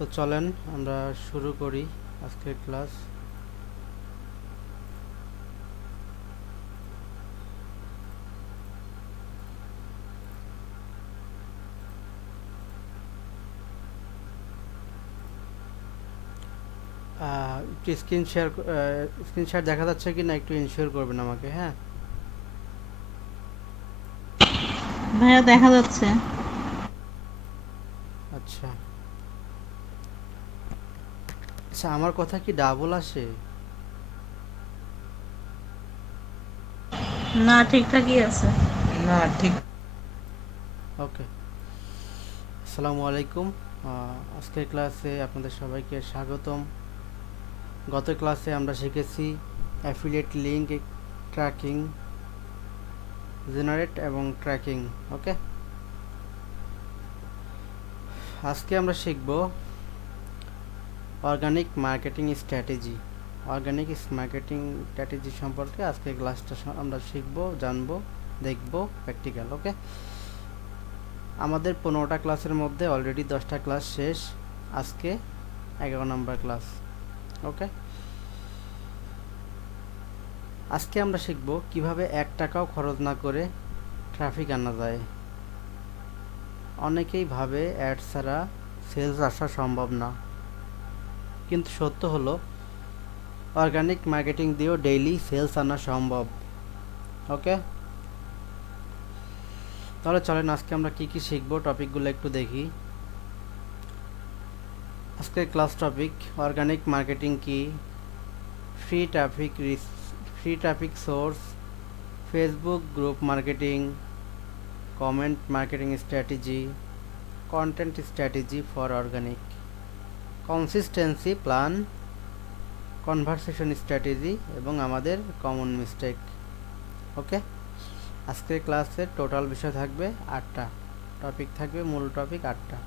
তো চলেন আমরা শুরু করি আজকের ক্লাস। একটু স্ক্রিন শেয়ার দেখা যাচ্ছে কি না একটু ইনশিওর করবেন আমাকে, হ্যাঁ? ভাইয়া দেখা যাচ্ছে। আচ্ছা আচ্ছা, আমার কথা কি ডাবল আসে? না, ঠিকঠাকই আছে। না ঠিক। ওকে, আসসালামু আলাইকুম। আজকের ক্লাসে আপনাদের সবাইকে স্বাগতম। গত ক্লাসে আমরা শিখেছি অ্যাফিলিয়েট লিঙ্ক ট্র্যাকিং, জেনারেট এবং ট্র্যাকিং। ওকে, আজকে আমরা শিখব organic marketing strategy. Organic marketing strategy সম্পর্কে আজকে ক্লাসটা আমরা শিখব, জানবো, দেখব প্র্যাকটিক্যাল। ওকে, আমাদের 15টা ক্লাসের মধ্যে অলরেডি 10টা ক্লাস শেষ, আজকে 11 নম্বর ক্লাস। ওকে, আজকে আমরা শিখব কিভাবে 1 টাকাও খরচ না করে ট্রাফিক আনা যায়। অনেকেই ভাবে অ্যাড ছাড়া সেলস আসা সম্ভব না, কিন্তু সত্য হলো অর্গানিক মার্কেটিং দিয়েও ডেইলি সেলস আনা সম্ভব। ওকে, তাহলে চলেন আজকে আমরা কি কি শিখবো টপিকগুলো একটু দেখি। আজকের ক্লাস টপিক অর্গানিক মার্কেটিং কি, free traffic source, Facebook group marketing, comment marketing strategy, content strategy for organic, consistency plan, conversation strategy এবং আমাদের কমন মিস্টেক। ওকে, আজকের ক্লাসের টোটাল বিষয় থাকবে 8টা টপিক থাকবে, মূল টপিক 8টা।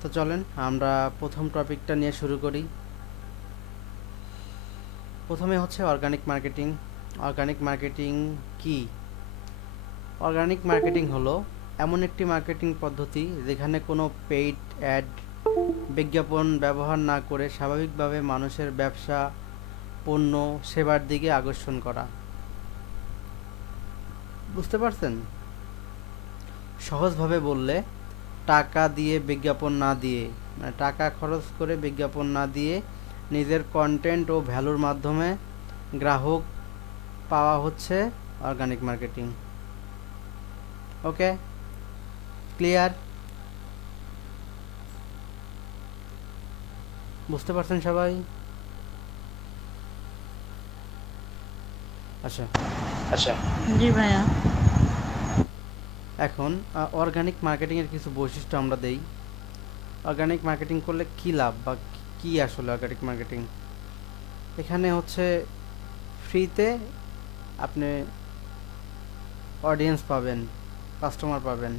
তো চলেন আমরা প্রথম টপিকটা নিয়ে শুরু করি। প্রথমে হচ্ছে অর্গানিক মার্কেটিং। অর্গানিক মার্কেটিং কি? অর্গানিক মার্কেটিং হলো এমন একটি মার্কেটিং পদ্ধতি যেখানে কোনো পেইড অ্যাড, বিজ্ঞাপন ব্যবহার না করে স্বাভাবিকভাবে মানুষের ব্যবসা, পণ্য, সেবার দিকে আকর্ষণ করা। বুঝতে পারছেন? সহজভাবে বললে টাকা দিয়ে বিজ্ঞাপন না দিয়ে, মানে টাকা খরচ করে বিজ্ঞাপন না দিয়ে নিজের কন্টেন্ট ও ভ্যালুর মাধ্যমে গ্রাহক পাওয়া হচ্ছে অর্গানিক মার্কেটিং। ওকে, ক্লিয়ার? বুঝতে পারছেন সবাই? আচ্ছা, আচ্ছা, জি ভাইয়া। এখন অর্গানিক মার্কেটিংয়ের কিছু বৈশিষ্ট্য আমরা দেই। অর্গানিক মার্কেটিং করলে কী লাভ বা কী আসলে অর্গানিক মার্কেটিং? এখানে হচ্ছে ফ্রিতে আপনি অডিয়েন্স পাবেন, কাস্টমার পাবেন।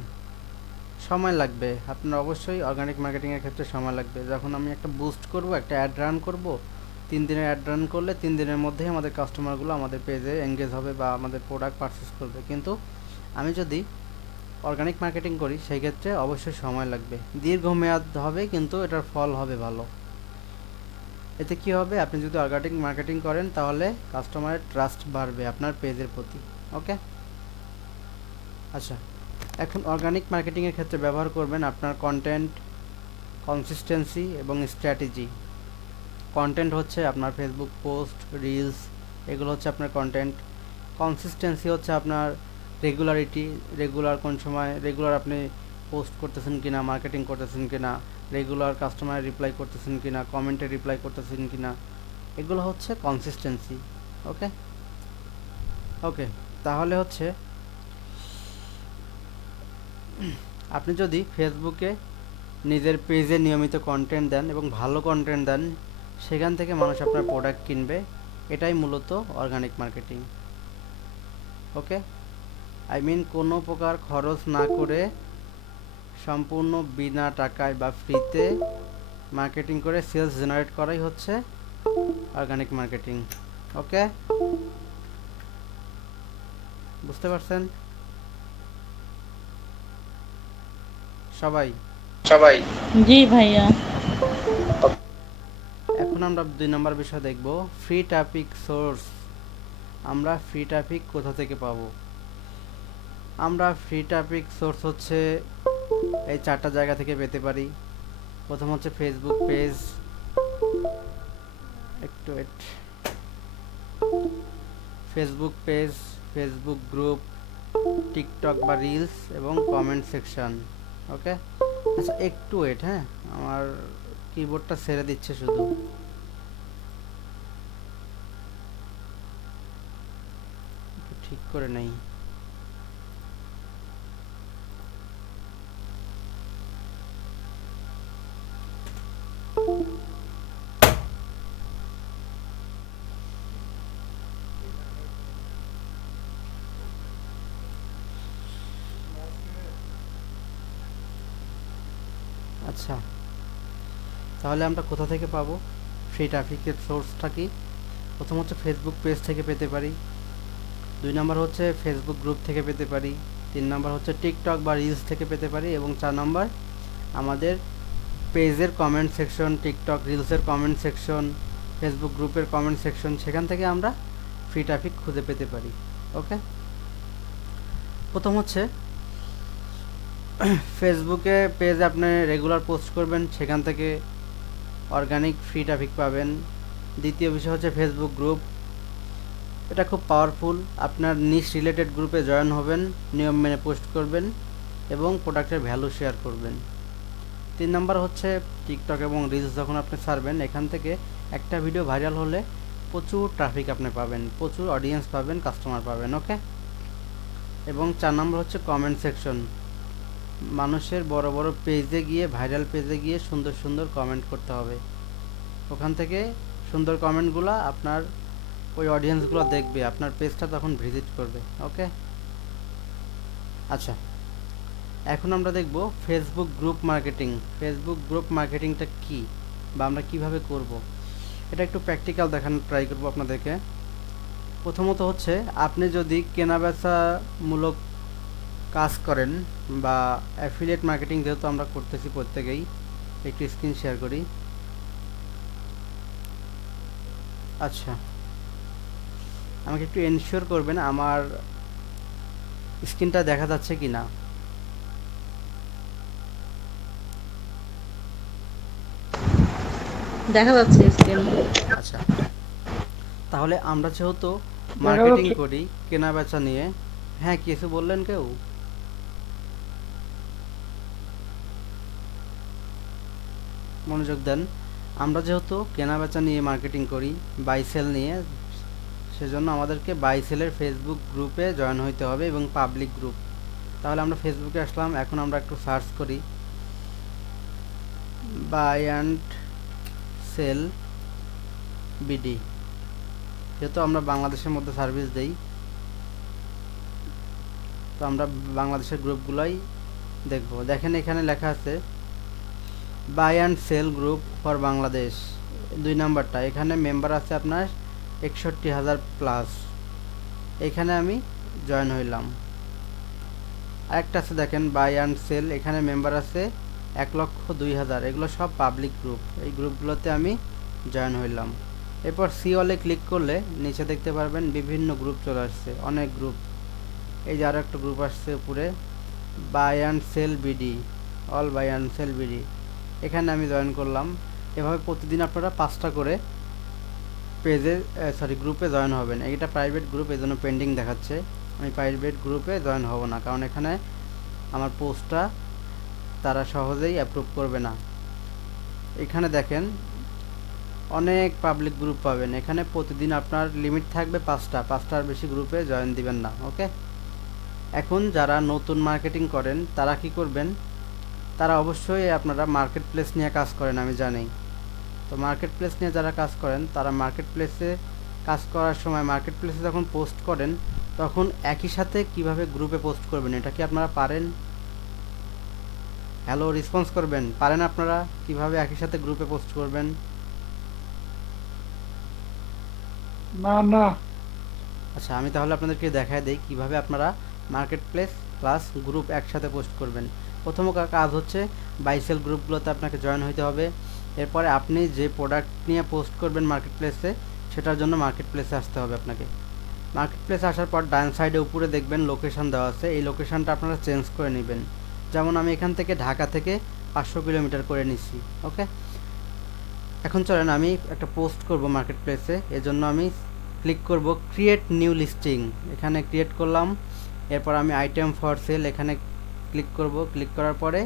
সময় লাগবে আপনার, অবশ্যই অর্গানিক মার্কেটিংয়ের ক্ষেত্রে সময় লাগবে। যখন আমি একটা বুস্ট করব, একটা অ্যাড রান করব, 3 দিনের অ্যাড রান করলে 3 দিনের মধ্যেই আমাদের কাস্টমারগুলো আমাদের পেজে এঙ্গেজ হবে বা আমাদের প্রোডাক্ট পারচেস করবে। কিন্তু আমি যদি অর্গানিক মার্কেটিং করি সেই ক্ষেত্রে অবশ্যই সময় লাগবে, দীর্ঘমেয়াদ হবে, কিন্তু এটার ফল হবে ভালো। এতে কি হবে, আপনি যদি অর্গানিক মার্কেটিং করেন তাহলে কাস্টমারের ট্রাস্ট বাড়বে আপনার পেজের প্রতি। ওকে, আচ্ছা, এখন অর্গানিক মার্কেটিংয়ের ক্ষেত্রে ব্যবহার করবেন আপনার কন্টেন্ট, কনসিস্টেন্সি এবং স্ট্র্যাটেজি। কন্টেন্ট হচ্ছে আপনার ফেসবুক পোস্ট, রিলস, এগুলো হচ্ছে আপনার কন্টেন্ট। কনসিস্টেন্সি হচ্ছে আপনার রেগুলারিটি, কোন সময় রেগুলার আপনি পোস্ট করতেছেন কিনা, মার্কেটিং করতেছেন কিনা, রেগুলার কাস্টমার রিপ্লাই করতেছেন কিনা, কমেন্টে রিপ্লাই করতেছেন কিনা, এগুলো হচ্ছে কনসিস্টেন্সি। ওকে ওকে, তাহলে হচ্ছে আপনি যদি ফেসবুকে নিজের পেজে নিয়মিত কন্টেন্ট দেন এবং ভালো কন্টেন্ট দেন, সেখান থেকে মানুষ আপনার প্রোডাক্ট কিনবে। এটাই মূলত organic marketing. Okay, I mean কোনো প্রকার খরচ না করে সম্পূর্ণ বিনা টাকায় বা ফ্রিতে মার্কেটিং করে সেলস জেনারেট করাই হচ্ছে অর্গানিক মার্কেটিং। ওকে, বুঝতে পারছেন সবাই? সবাই। জি ভাইয়া। আমরা 2 নম্বর বিষয় দেখব, ফ্রি ট্রাফিক সোর্স। আমরা ফ্রি ট্রাফিক কোথা থেকে পাবো? আমরা ফ্রি ট্রাফিক সোর্স হচ্ছে এই 4টা জায়গা থেকে পেতে পারি। প্রথম হচ্ছে ফেসবুক পেজ, একটু wait, Facebook page, Facebook group, TikTok বা রিলস এবং কমেন্ট সেকশন। ওকে, আচ্ছা একটু ওয়েট, হ্যাঁ আমার কিবোর্ডটা ছেড়ে দিচ্ছে শুধু। একটু ঠিক করে নেই। আচ্ছা, তাহলে আমরা কোথা থেকে পাবো ফ্রি ট্রাফিকের সোর্সটা কি? প্রথম হচ্ছে ফেসবুক পেজ থেকে পেতে পারি, 2 নম্বর হচ্ছে ফেসবুক গ্রুপ থেকে পেতে পারি, 3 নম্বর হচ্ছে টিকটক বা রিলস থেকে পেতে পারি, এবং 4 নম্বর আমাদের পেজের কমেন্ট সেকশন, টিকটক রিলসের কমেন্ট সেকশন, ফেসবুক গ্রুপের কমেন্ট সেকশন, সেখান থেকে আমরা ফ্রি ট্রাফিক খুঁজে পেতে পারি। ওকে, প্রথম হচ্ছে ফেসবুকে পেজ আপনি রেগুলার পোস্ট করবেন, সেখান থেকে অর্গানিক ফ্রি ট্রাফিক পাবেন। দ্বিতীয় বিষয় হচ্ছে ফেসবুক গ্রুপ, এটা খুব পাওয়ারফুল। আপনার নিশ রিলেটেড গ্রুপে জয়েন হবেন, নিয়ম মেনে পোস্ট করবেন এবং প্রোডাক্টের ভ্যালু শেয়ার করবেন। 3 নাম্বার হচ্ছে টিকটক এবং রিলস যখন আপনি ছাড়বেন, এখান থেকে একটা ভিডিও ভাইরাল হলে প্রচুর ট্রাফিক আপনি পাবেন, প্রচুর অডিয়েন্স পাবেন, কাস্টমার পাবেন। ওকে, এবং 4 নম্বর হচ্ছে কমেন্ট সেকশন, মানুষের বড় বড় পেজে গিয়ে, ভাইরাল পেজে গিয়ে সুন্দর সুন্দর কমেন্ট করতে হবে। ওখান থেকে সুন্দর কমেন্টগুলো আপনার ওই অডিয়েন্সগুলো দেখবে, আপনার পেজটা তখন ভিজিট করবে। ওকে, আচ্ছা এখন আমরা দেখব Facebook group marketing. Facebook group মার্কেটিংটা কি বা আমরা কিভাবে করব, এটা একটু প্র্যাকটিক্যাল দেখানোর ট্রাই করব আপনাদেরকে। প্রথমত হচ্ছে আপনি যদি কেনাবেচামূলক কাজ করেন বা অ্যাফিলিয়েট মার্কেটিং, যেহেতু আমরা করতেছি প্রত্যেকেই, একটু স্ক্রিন শেয়ার করি। আচ্ছা, আমাকে একটু এনশিওর করবেন আমার স্ক্রিনটা দেখা যাচ্ছে কি না। দেখা যাচ্ছে স্ক্রিন। আচ্ছা, তাহলে আমরা যেহেতু মার্কেটিং করি কেনা বেচা নিয়ে, হ্যাঁ কিছু বললেন কেউ? মনোযোগ দেন। আমরা যেহেতু কেনা বেচা নিয়ে মার্কেটিং করি, বাই সেল নিয়ে, সেজন্য আমাদেরকে বাই সেলের ফেসবুক গ্রুপে জয়েন হইতে হবে এবং পাবলিক গ্রুপ। তাহলে আমরা ফেসবুকে আসলাম, এখন আমরা একটু সার্চ করি বাই অ্যান্ড সেল বিডি। যেহেতু আমরা বাংলাদেশের মধ্যে সার্ভিস দেই, তো আমরা বাংলাদেশের গ্রুপগুলোই দেখব। দেখেন এখানে লেখা আছে buy and sell group for Bangladesh, 2 নাম্বারটা, এখানে মেম্বার আছে আপনার 61,000 প্লাস। এখানে আমি জয়েন হইলাম। আরেকটা আছে দেখেন বাই অ্যান্ড সেল, এখানে মেম্বার আছে 1,02,000, এগুলো সব পাবলিক গ্রুপ। এই গ্রুপগুলোতে আমি জয়েন হইলাম। এরপর সি অলে ক্লিক করলে নিচে দেখতে পারবেন বিভিন্ন গ্রুপ চলে আসছে, অনেক গ্রুপ। এই যে আরও একটা গ্রুপ আসছে উপরে, buy and sell BD, all buy and sell BD, এখানে আমি জয়েন করলাম। এভাবে প্রতিদিন আপনারা 5টা করে পেজে গ্রুপে জয়েন হবেন। এটা প্রাইভেট গ্রুপ, এই জন্য পেন্ডিং দেখাচ্ছে। আমি প্রাইভেট গ্রুপে জয়েন হব না, কারণ এখানে আমার পোস্টটা তারা সহজেই অ্যাপ্রুভ করবে না। এখানে দেখেন অনেক পাবলিক গ্রুপ পাবেন, এখানে প্রতিদিন আপনার লিমিট থাকবে 5টার বেশি গ্রুপে জয়েন দিবেন না। ওকে, এখন যারা নতুন মার্কেটিং করেন তারা কি করবেন, তারা অবশ্যই আপনারা মার্কেট প্লেস নিয়ে কাজ করেন আমি জানি। তো মার্কেট প্লেস নিয়ে যারা কাজ করেন, তারা মার্কেট প্লেসে কাজ করার সময় মার্কেট প্লেসে যখন পোস্ট করেন, তখন একই সাথে কিভাবে গ্রুপে পোস্ট করবেন, এটা কি আপনারা পারেন? হ্যালো, রেসপন্স করবেন, পারেন আপনারা কিভাবে একই সাথে গ্রুপে পোস্ট করবেন? না না। আচ্ছা, আমি তাহলে আপনাদেরকে দেখায় দেই কিভাবে আপনারা মার্কেট প্লেস প্লাস গ্রুপ একসাথে পোস্ট করবেন। প্রথম কাজ হচ্ছে বাইসেল গ্রুপগুলোতে আপনাকে জয়েন হতে হবে। এরপরে আপনি যে প্রোডাক্ট নিয়ে পোস্ট করবেন মার্কেট প্লেসে, সেটার জন্য মার্কেট প্লেসে আসতে হবে আপনাকে। মার্কেট প্লেসে আসার পর ডান সাইডে উপরে দেখবেন লোকেশন দেওয়া আছে, এই লোকেশনটা আপনারা চেঞ্জ করে নেবেন। যেমন আমি এখান থেকে ঢাকা থেকে 500 কিলোমিটার করে নিচ্ছি। ওকে, এখন চলেন আমি একটা পোস্ট করব মার্কেট প্লেসে। এজন্য আমি ক্লিক করব ক্রিয়েট নিউ লিস্টিং, এখানে ক্রিয়েট করলাম। এরপর আমি আইটেম ফর সেল এখানে ক্লিক করব। ক্লিক করার পরে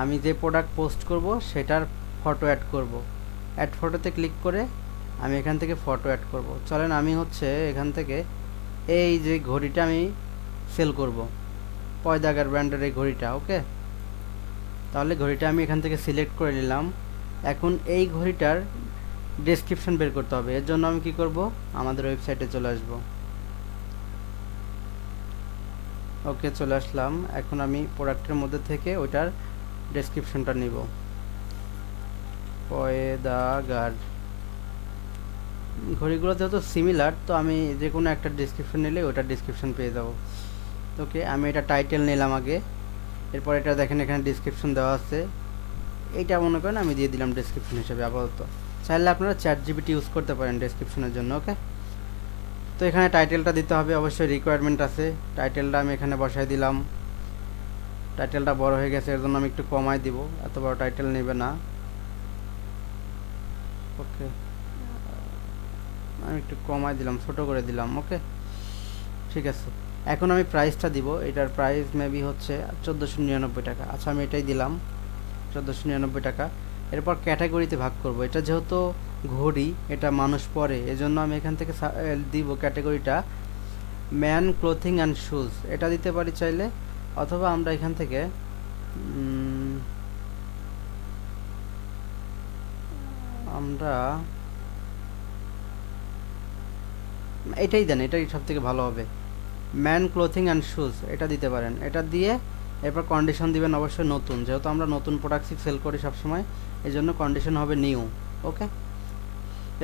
আমি যে প্রোডাক্ট পোস্ট করব সেটার ফটো অ্যাড করব। অ্যাড ফটোতে ক্লিক করে আমি এখান থেকে ফটো অ্যাড করব। চলেন আমি হচ্ছে এখান থেকে এই যে ঘড়িটা আমি সেল করব, পয়দাগার ব্র্যান্ডের এই ঘড়িটা। ওকে, তাহলে ঘড়িটা আমি এখান থেকে সিলেক্ট করে নিলাম। এখন এই ঘড়িটার ডেসক্রিপশন বের করতে হবে। এর জন্য আমি কি করব, আমাদের ওয়েবসাইটে চলে আসব। ওকে, চলে আসলাম। এখন আমি প্রোডাক্টের মধ্যে থেকে ওইটার ডেসক্রিপশনটা নিব। পয়দাগার ঘড়িগুলো যেহেতু সিমিলার, তো আমি যে কোনো একটা ডেসক্রিপশন নিলে ওটার ডেসক্রিপশন পেয়ে যাব। ওকে, আমি এটা টাইটেল নিলাম আগে। এরপর এটা দেখেন এখানে ডেসক্রিপশন দেওয়া আছে, এইটা মনে করেন আমি দিয়ে দিলাম ডেসক্রিপশন হিসেবে আপাতত। চাইলে আপনারা ChatGPT ইউজ করতে পারেন ডেসক্রিপশনের জন্য। ওকে, তো এখানে টাইটেলটা দিতে হবে, অবশ্যই রিকোয়ারমেন্ট আছে। টাইটেলটা আমি এখানে বসাই দিলাম। টাইটেলটা বড় হয়ে গেছে, এর জন্য আমি একটু কমাই দিব, এত বড় টাইটেল নেবে না। ওকে, আমি একটু কমাই দিলাম, ছোট করে দিলাম। ওকে, ঠিক আছে। এখন আমি প্রাইসটা দিব, এটার প্রাইস মেবি হচ্ছে 1499 টাকা। আচ্ছা, আমি এটাই দিলাম, 1499 টাকা। এরপর ক্যাটাগরিতে ভাগ করব। এটা যেহেতু ঘড়ি, এটা মানুষ পরে, এজন্য আমি এখান থেকে দিব ক্যাটাগরিটা ম্যান ক্লোথিং অ্যান্ড শুজ, এটা দিতে পারি চাইলে। অথবা আমরা এখান থেকে আমরা এটাই দেন, এটাই সব থেকে ভালো হবে। ম্যান ক্লোথিং অ্যান্ড শুজ এটা দিতে পারেন। এটা দিয়ে এরপর কন্ডিশন দিবেন অবশ্যই নতুন, যেহেতু আমরা নতুন প্রোডাক্ট সেল করি সবসময়, এই জন্য কন্ডিশন হবে নিউ। ওকে,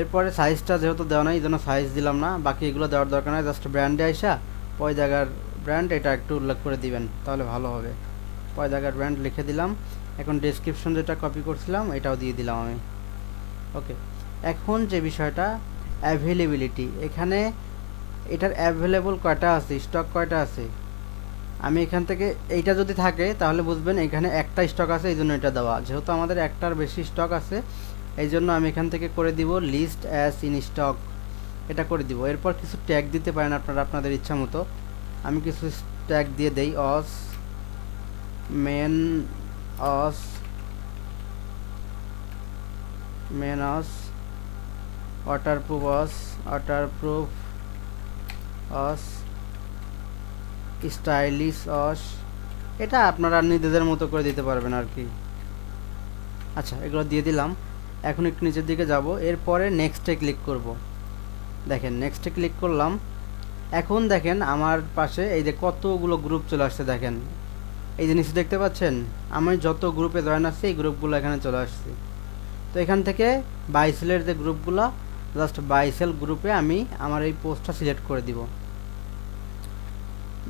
এরপরে সাইজটা যেহেতু দেওয়া নাই, এই জন্য সাইজ দিলাম না। বাকি এগুলো দেওয়ার দরকার নাই, জাস্ট ব্র্যান্ডে আইসা পয়দাগার ব্র্যান্ড এটা একটু উল্লেখ করে দিবেন, তাহলে ভালো হবে। পয়দাগার ব্র্যান্ড লিখে দিলাম। এখন ডেসক্রিপশন যেটা কপি করছিলাম এটাও দিয়ে দিলাম আমি। ওকে, এখন যে বিষয়টা অ্যাভেলেবিলিটি, এখানে এটার অ্যাভেলেবল কয়টা আছে, স্টক কয়টা আছে। আমি এখান থেকে এইটা যদি থাকে তাহলে বুঝবেন এখানে একটা স্টক আছে, এই জন্য এটা দেওয়া। যেহেতু আমাদের একটার বেশি স্টক আছে, এই জন্য আমি এখান থেকে করে দিব লিস্ট অ্যাজ ইন স্টক, এটা করে দিব। এরপর কিছু ট্যাগ দিতে পারেন আপনারা আপনাদের ইচ্ছা মতো। আমি কিছু ট্যাগ দিয়ে দেই, অস মেন অস মেন অস ওয়াটারপ্রুফ অস ওয়াটারপ্রুফ অস স্টাইলিশ অস, এটা আপনারা নিজেদের মতো করে দিতে পারবেন আর কি। আচ্ছা, এগুলো দিয়ে দিলাম। এখন একটু নিচের দিকে যাব, এরপরে নেক্সটে ক্লিক করব। দেখেন নেক্সটে ক্লিক করলাম। এখন দেখেন আমার পাশে এই যে কতগুলো গ্রুপ চলে আসছে, দেখেন এই জিনিস দেখতে পাচ্ছেন, আমি যত গ্রুপে জয়েন আসছি এই গ্রুপগুলো এখানে চলে আসছে। তো এখান থেকে বাইসেলের যে গ্রুপগুলো, জাস্ট বাইসেল গ্রুপে আমি আমার এই পোস্টটা সিলেক্ট করে দিব।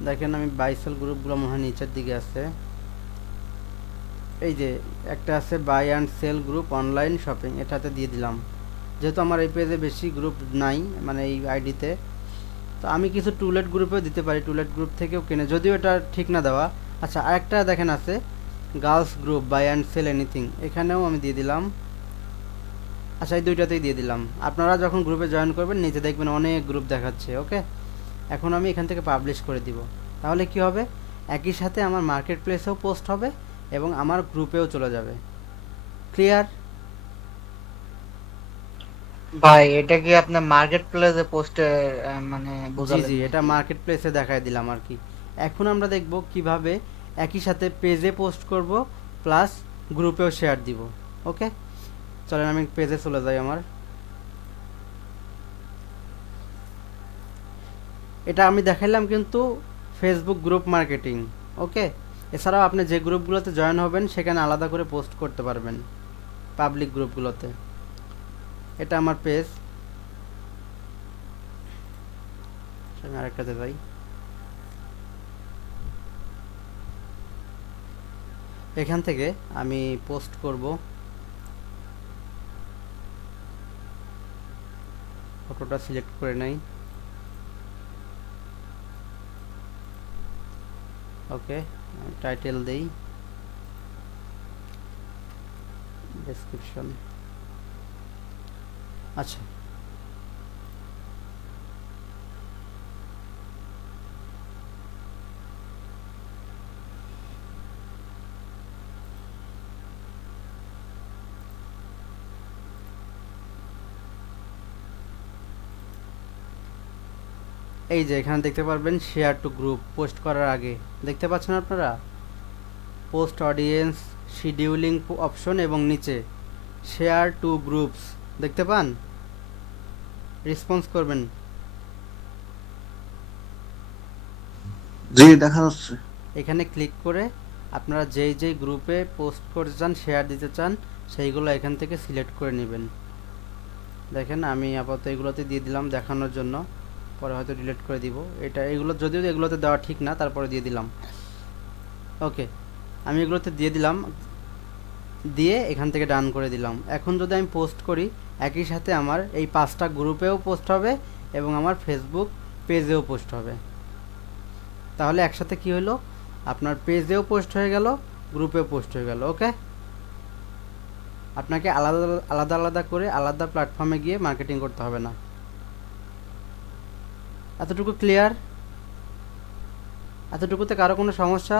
দেখেন আমি বাইসেল গ্রুপগুলো মনে হয় নিচের দিকে আছে। এই যে একটা আছে buy and sell group online shopping, এটাতে দিয়ে দিলাম। যেহেতু আমার এই পেজে বেশি গ্রুপ নাই, মানে এই আইডিতে, তো আমি কিছু টুলেট গ্রুপেও দিতে পারি, টুলেট গ্রুপ থেকেও কিনে, যদিও এটা ঠিক না দেওয়া। আচ্ছা, আরেকটা দেখেন আছে girls group buy and sell anything, এখানেও আমি দিয়ে দিলাম। আচ্ছা, এই দুইটাতেই দিয়ে দিলাম। আপনারা যখন গ্রুপে জয়েন করবেন নিচে দেখবেন অনেক গ্রুপ দেখাচ্ছে। ওকে, এখন আমি এখান থেকে পাবলিশ করে দিব। তাহলে কি হবে, একই সাথে আমার মার্কেট প্লেসেও পোস্ট হবে এবং আমার গ্রুপেও চলে যাবে। ক্লিয়ার? ভাই এটা কি আপনার মার্কেট প্লেসে পোস্টে মানে জি বোঝালেন জি, এটা নাকি? মার্কেট প্লেসে দেখাই দিলাম আর কি। এখন আমরা দেখব কিভাবে একই সাথে পেজে পোস্ট করব প্লাস গ্রুপেও শেয়ার দিব। ওকে, চলেন আমি পেজে চলে যাই আমার। এটা আমি দেখাইলাম কিন্তু ফেসবুক গ্রুপ মার্কেটিং। ওকে, এছাড়াও আপনি যে গ্রুপগুলোতে জয়েন হবেন সেখানে আলাদা করে পোস্ট করতে পারবেন পাবলিক গ্রুপগুলোতে। এটা আমার পেজ, আমি আরেকটাতে যাই। এখান থেকে আমি পোস্ট করব। ফটোটা সিলেক্ট করে নেই। ওকে, টাইটেল দেই, ডেসক্রিপশন। আচ্ছা, এই যে এখানে দেখতে পারবেন শেয়ার টু গ্রুপ, পোস্ট করার আগে দেখতে পাচ্ছেন আপনারা পোস্ট অডিয়েন্স শিডিউলিং অপশন এবং নিচে শেয়ার টু গ্রুপস দেখতে পান। রেসপন্স করবেন। জি দেখা যাচ্ছে। এখানে ক্লিক করে আপনারা যেই যেই গ্রুপে পোস্ট করতে চান, শেয়ার দিতে চান, সেইগুলো এখান থেকে সিলেক্ট করে নেবেন। দেখেন আমি আপাতত এগুলোতে দিয়ে দিলাম দেখানোর জন্য, পরে হয়তো ডিলিট করে দিব। এগুলো যদিও এগুলোতে দেওয়া ঠিক না, তারপরে দিয়ে দিলাম। ওকে, আমি এগুলোতে দিয়ে দিলাম, দিয়ে এখান থেকে ডান করে দিলাম। এখন যদি আমি পোস্ট করি, একই সাথে আমার এই 5টা গ্রুপেও পোস্ট হবে এবং আমার ফেসবুক পেজেও পোস্ট হবে। তাহলে একসাথে কি হলো, আপনার পেজেও পোস্ট হয়ে গেল, গ্রুপেও পোস্ট হয়ে গেল। ওকে, আপনাকে আলাদা আলাদা আলাদা করে আলাদা প্ল্যাটফর্মে গিয়ে মার্কেটিং করতে হবে না। এতটুকু ক্লিয়ার? এতটুকুতে কারো কোনো সমস্যা?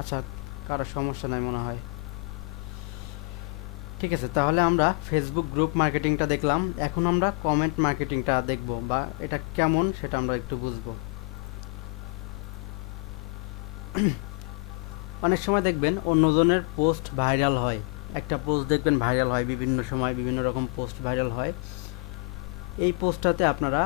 আচ্ছা, কারো সমস্যা নাই মনে হয়। ঠিক আছে, তাহলে আমরা ফেসবুক গ্রুপ মার্কেটিংটা দেখলাম। এখন আমরা কমেন্ট মার্কেটিংটা দেখব, বা এটা কেমন সেটা আমরা একটু বুঝবো। অনেক সময় দেখবেন অন্যজনের পোস্ট ভাইরাল হয়, একটা পোস্ট দেখবেন ভাইরাল হয়, বিভিন্ন সময় বিভিন্ন রকম পোস্ট ভাইরাল হয়। এই পোস্টটাতে আপনারা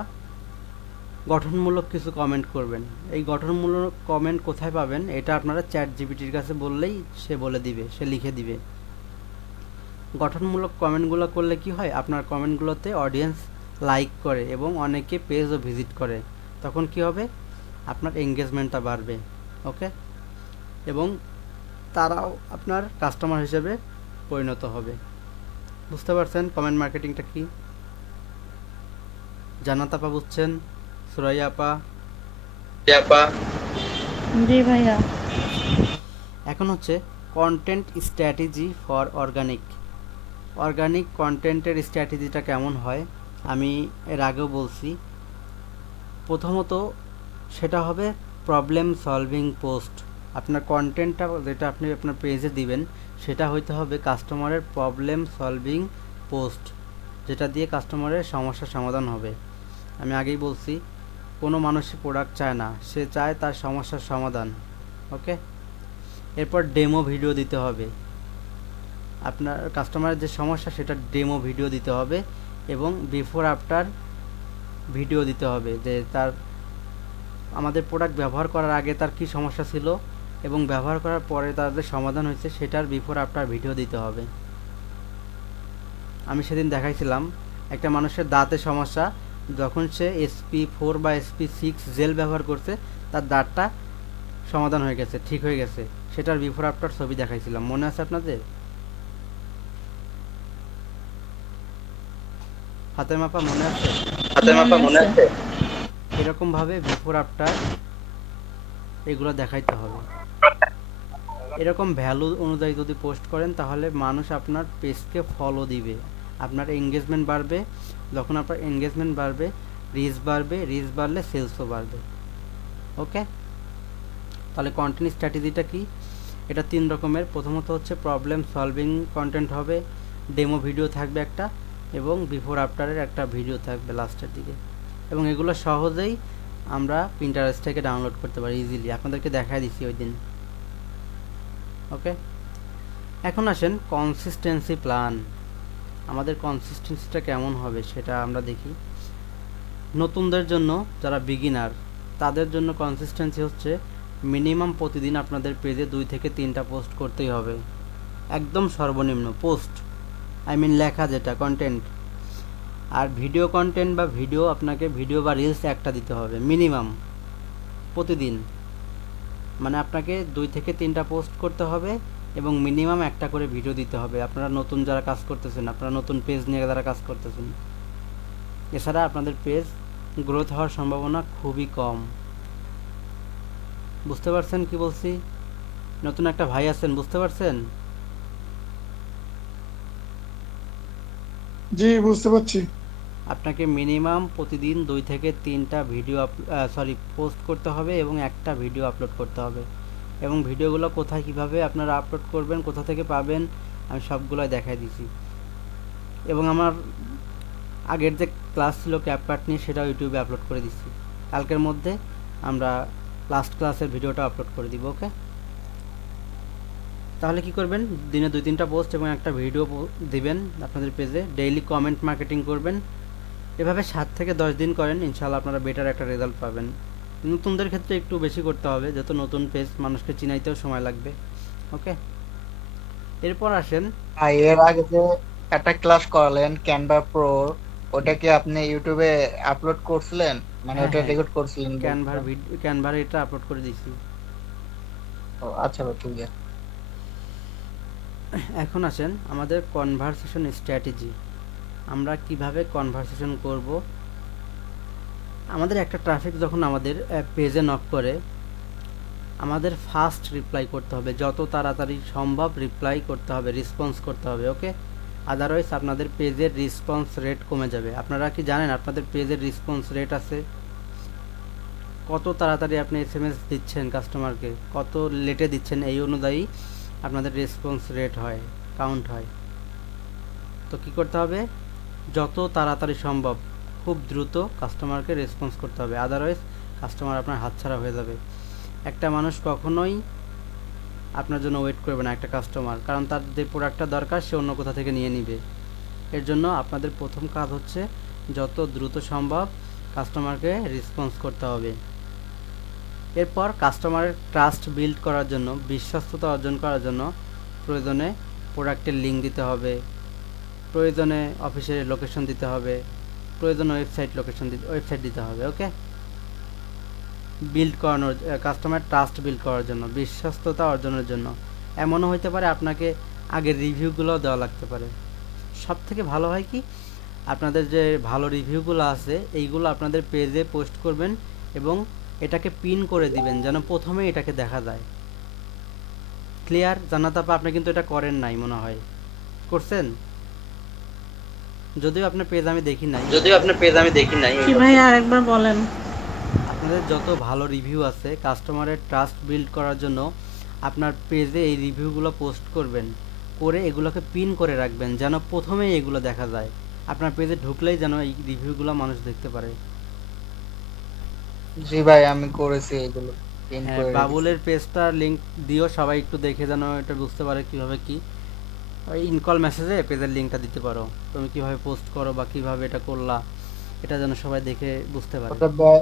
গঠনমূলক কিছু কমেন্ট করবেন। এই গঠনমূলক কমেন্ট কোথায় পাবেন, এটা আপনারা চ্যাট জিপিটির কাছে বললেই সে বলে দিবে, সে লিখে দিবে। গঠনমূলক কমেন্টগুলো করলে কি হয়, আপনার কমেন্টগুলোতে অডিয়েন্স লাইক করে এবং অনেকে পেজও ভিজিট করে। তখন কি হবে, আপনার এঙ্গেজমেন্টটা বাড়বে। ওকে, এবং তারাও আপনার কাস্টমার হিসেবে পরিণত হবে। বুঝতে পারছেন কমেন্ট মার্কেটিংটা কি? জান্নাত আপা বুঝছেন? সুরাইয়া আপা? জি ভাইয়া। এখন হচ্ছে কন্টেন্ট স্ট্র্যাটেজি ফর অর্গানিক কন্টেন্টের স্ট্র্যাটেজিটা কেমন হয় আমি এর আগেও বলছি। প্রথমত সেটা হবে প্রবলেম সলভিং পোস্ট। আপনার কন্টেন্টটা যেটা আপনি আপনার পেজে দিবেন সেটা হইতে হবে কাস্টমারের প্রবলেম সলভিং পোস্ট, যেটা দিয়ে কাস্টমারের সমস্যার সমাধান হবে। আমি আগেই বলছি, কোনো মানুষই প্রোডাক্ট চায় না, সে চায় তার সমস্যার সমাধান। ওকে, এরপর ডেমো ভিডিও দিতে হবে। আপনার কাস্টমারের যে সমস্যা সেটা ডেমো ভিডিও দিতে হবে এবং বিফোর আফটার ভিডিও দিতে হবে, যে তার আমাদের প্রোডাক্ট ব্যবহার করার আগে তার কি সমস্যা ছিল এবং ব্যবহার করার পরে তার যে সমাধান হয়েছে সেটার বিফোর আফটার ভিডিও দিতে হবে। আমি সেদিন দেখাইছিলাম একটা মানুষের দাঁতের সমস্যা, যখন সে SP4 বা SP6 জেল ব্যবহার করছে তার দাঁতটা সমাধান হয়ে গেছে, ঠিক হয়ে গেছে। সেটার বিফোর আফটার ছবি দেখাইছিলাম, মনে আছে আপনাদের? ফাতেমা আপা মনে আছে? মনে আছে। এরকমভাবে বিফোর আফটার এগুলো দেখাইতে হবে। এরকম ভ্যালু অনুযায়ী যদি পোস্ট করেন তাহলে মানুষ আপনার পেজকে ফলো দিবে, আপনার এঙ্গেজমেন্ট বাড়বে। যখন আপনার এঙ্গেজমেন্ট বাড়বে, রিচ বাড়বে, রিচ বাড়লে সেলসও বাড়বে। ওকে, তাহলে কন্টেন্ট স্ট্র্যাটেজিটা কি? এটা 3 রকমের। প্রথমত হচ্ছে প্রবলেম সলভিং কন্টেন্ট হবে, ডেমো ভিডিও থাকবে একটা, এবং বিফোর আফটারের একটা ভিডিও থাকবে লাস্টের দিকে। এবং এগুলো সহজেই আমরা পিন্টারেস্ট থেকে ডাউনলোড করতে পারি ইজিলি, আপনাদেরকে দেখাই দিচ্ছি ওই দিন। ওকে, এখন আসেন কনসিস্টেন্সি প্ল্যান। আমাদের কনসিস্টেন্সিটা কেমন হবে সেটা আমরা দেখি। নতুনদের জন্য, যারা বিগিনার, তাদের জন্য কনসিস্টেন্সি হচ্ছে মিনিমাম প্রতিদিন আপনাদের পেজে 2 থেকে 3টা পোস্ট করতেই হবে, একদম সর্বনিম্ন পোস্ট, লেখা যেটা কন্টেন্ট। আর ভিডিও কন্টেন্ট বা ভিডিও, আপনাকে ভিডিও বা রিলস একটা দিতে হবে মিনিমাম প্রতিদিন। মানে আপনাকে 2 থেকে 3টা পোস্ট করতে হবে এবং মিনিমাম একটা করে ভিডিও দিতে হবে। আপনারা নতুন যারা কাজ করতেছেন, আপনারা নতুন পেজ নিয়ে যারা কাজ করতেছেন, এছাড়া আপনাদের পেজ গ্রোথ হওয়ার সম্ভাবনা খুবই কম। বুঝতে পারছেন কি বলছি? নতুন একটা ভাই আছেন, বুঝতে পারছেন? জি বুঝতে পারছি। আপনাকে মিনিমাম প্রতিদিন 2 থেকে 3টা ভিডিও পোস্ট করতে হবে এবং একটা ভিডিও আপলোড করতে হবে। এবং ভিডিওগুলো কোথায় কিভাবে আপনারা আপলোড করবেন, কোথা থেকে পাবেন, আমি সবগুলোই দেখাই দিছি। এবং আমার আগের যে ক্লাস ছিল ক্যাপকাট নিয়ে, সেটাও ইউটিউবে আপলোড করে দিচ্ছি। কালকের মধ্যে আমরা লাস্ট ক্লাসের ভিডিওটা আপলোড করে দিব। ওকে, তাহলে কি করবেন, দিনে 2-3টা পোস্ট এবং একটা ভিডিও দিবেন আপনাদের পেজে। ডেইলি কমেন্ট মার্কেটিং করবেন। এভাবে 7 থেকে 10 দিন করেন, ইনশাআল্লাহ আপনারা বেটার একটা রেজাল্ট পাবেন। নতুনদের ক্ষেত্রে একটু বেশি করতে হবে, যেহেতু নতুন পেজ, মানুষকে চিনাইতেও সময় লাগবে। ওকে, এরপর আসেন। ভাই এর আগে যে একটা ক্লাস করালেন ক্যানভা প্রো, ওটা কি আপনি ইউটিউবে আপলোড করছিলেন? মানে হ্যাঁ ওটা হ্যাঁ, রেকর্ড করছিলেন ক্যানভার বলছিলেন? ক্যানভার এটা আপলোড করে দিছি। ও আচ্ছা ভাই, ঠিক আছে। এখন আসেন আমাদের কনভারসেশন স্ট্র্যাটেজি। আমরা কিভাবে কনভারসেশন করব। আমাদের একটা ট্রাফিক যখন আমাদের পেজে নক করে, আমাদের ফাস্ট রিপ্লাই করতে হবে, যত তাড়াতাড়ি সম্ভব রিপ্লাই করতে হবে, রেসপন্স করতে হবে। ওকে, আদারওয়াইজ আপনাদের পেজের রেসপন্স রেট কমে যাবে। আপনারা কি জানেন আপনাদের পেজের রেসপন্স রেট আছে? কত তাড়াতাড়ি আপনি এসএমএস দিচ্ছেন কাস্টমারকে, কত লেটে দিচ্ছেন, এই অনুযায়ী আপনাদের রেসপন্স রেট হয়, কাউন্ট হয়। তো কি করতে হবে, যত তাড়াতাড়ি সম্ভব খুব দ্রুত কাস্টমারকে রেসপন্স করতে হবে, আদারওয়াইজ কাস্টমার আপনার হাতছাড়া হয়ে যাবে। একটা মানুষ কখনোই আপনার জন্য ওয়েট করবে না, একটা কাস্টমার, কারণ তার যে প্রোডাক্টটা দরকার সে অন্য কোথা থেকে নিয়ে নিবে। এর জন্য আপনাদের প্রথম কাজ হচ্ছে যত দ্রুত সম্ভব কাস্টমারকে রেসপন্স করতে হবে। এরপর কাস্টমারের ট্রাস্ট বিল্ড করার জন্য, বিশ্বস্ততা অর্জন করার জন্য প্রয়োজনে প্রোডাক্টের লিঙ্ক দিতে হবে, প্রয়োজনে অফিসের লোকেশন দিতে হবে, প্রয়োজনে ওয়েবসাইট দিতে হবে। ওকে, বিল্ড করানোর, কাস্টমার ট্রাস্ট বিল্ড করার জন্য, বিশ্বস্ততা অর্জনের জন্য। এমনও হতে পারে আপনাকে আগের রিভিউগুলো দেওয়া লাগতে পারে। সব থেকে ভালো হয় কি, আপনাদের যে ভালো রিভিউগুলো আছে এইগুলো আপনাদের পেজে পোস্ট করবেন এবং এটাকে পিন করে দিবেন যেন প্রথমে এটাকে দেখা যায়। ক্লিয়ার জান্নাত আপা? আপনি কিন্তু এটা করেন নাই মনে হয়, করছেন? যদিও আপনার পেজ আমি দেখি নাই। কি ভাইয়া আরেকবার বলেন। আপনাদের যত ভালো রিভিউ আছে, কাস্টমারের ট্রাস্ট বিল্ড করার জন্য আপনার পেজে এই রিভিউগুলো পোস্ট করবেন, করে এগুলোকে পিন করে রাখবেন যেন প্রথমেই এগুলো দেখা যায়। আপনার পেজে ঢুকলেই যেন এই রিভিউগুলো মানুষ দেখতে পারে। জি ভাই, আমি করেছি এগুলো, পিন হ্যাঁ, করে রেখেছি। বাবুলের পেজটার লিঙ্ক দিও, সবাই একটু দেখে যেন এটা বুঝতে পারে কিভাবে কি। ওই ইনকল মেসেজে পেজের লিঙ্কটা দিতে পারো, তুমি কিভাবে পোস্ট করো বা কিভাবে এটা করলা, এটা যেন সবাই দেখে বুঝতে পারে। ওটা দেয়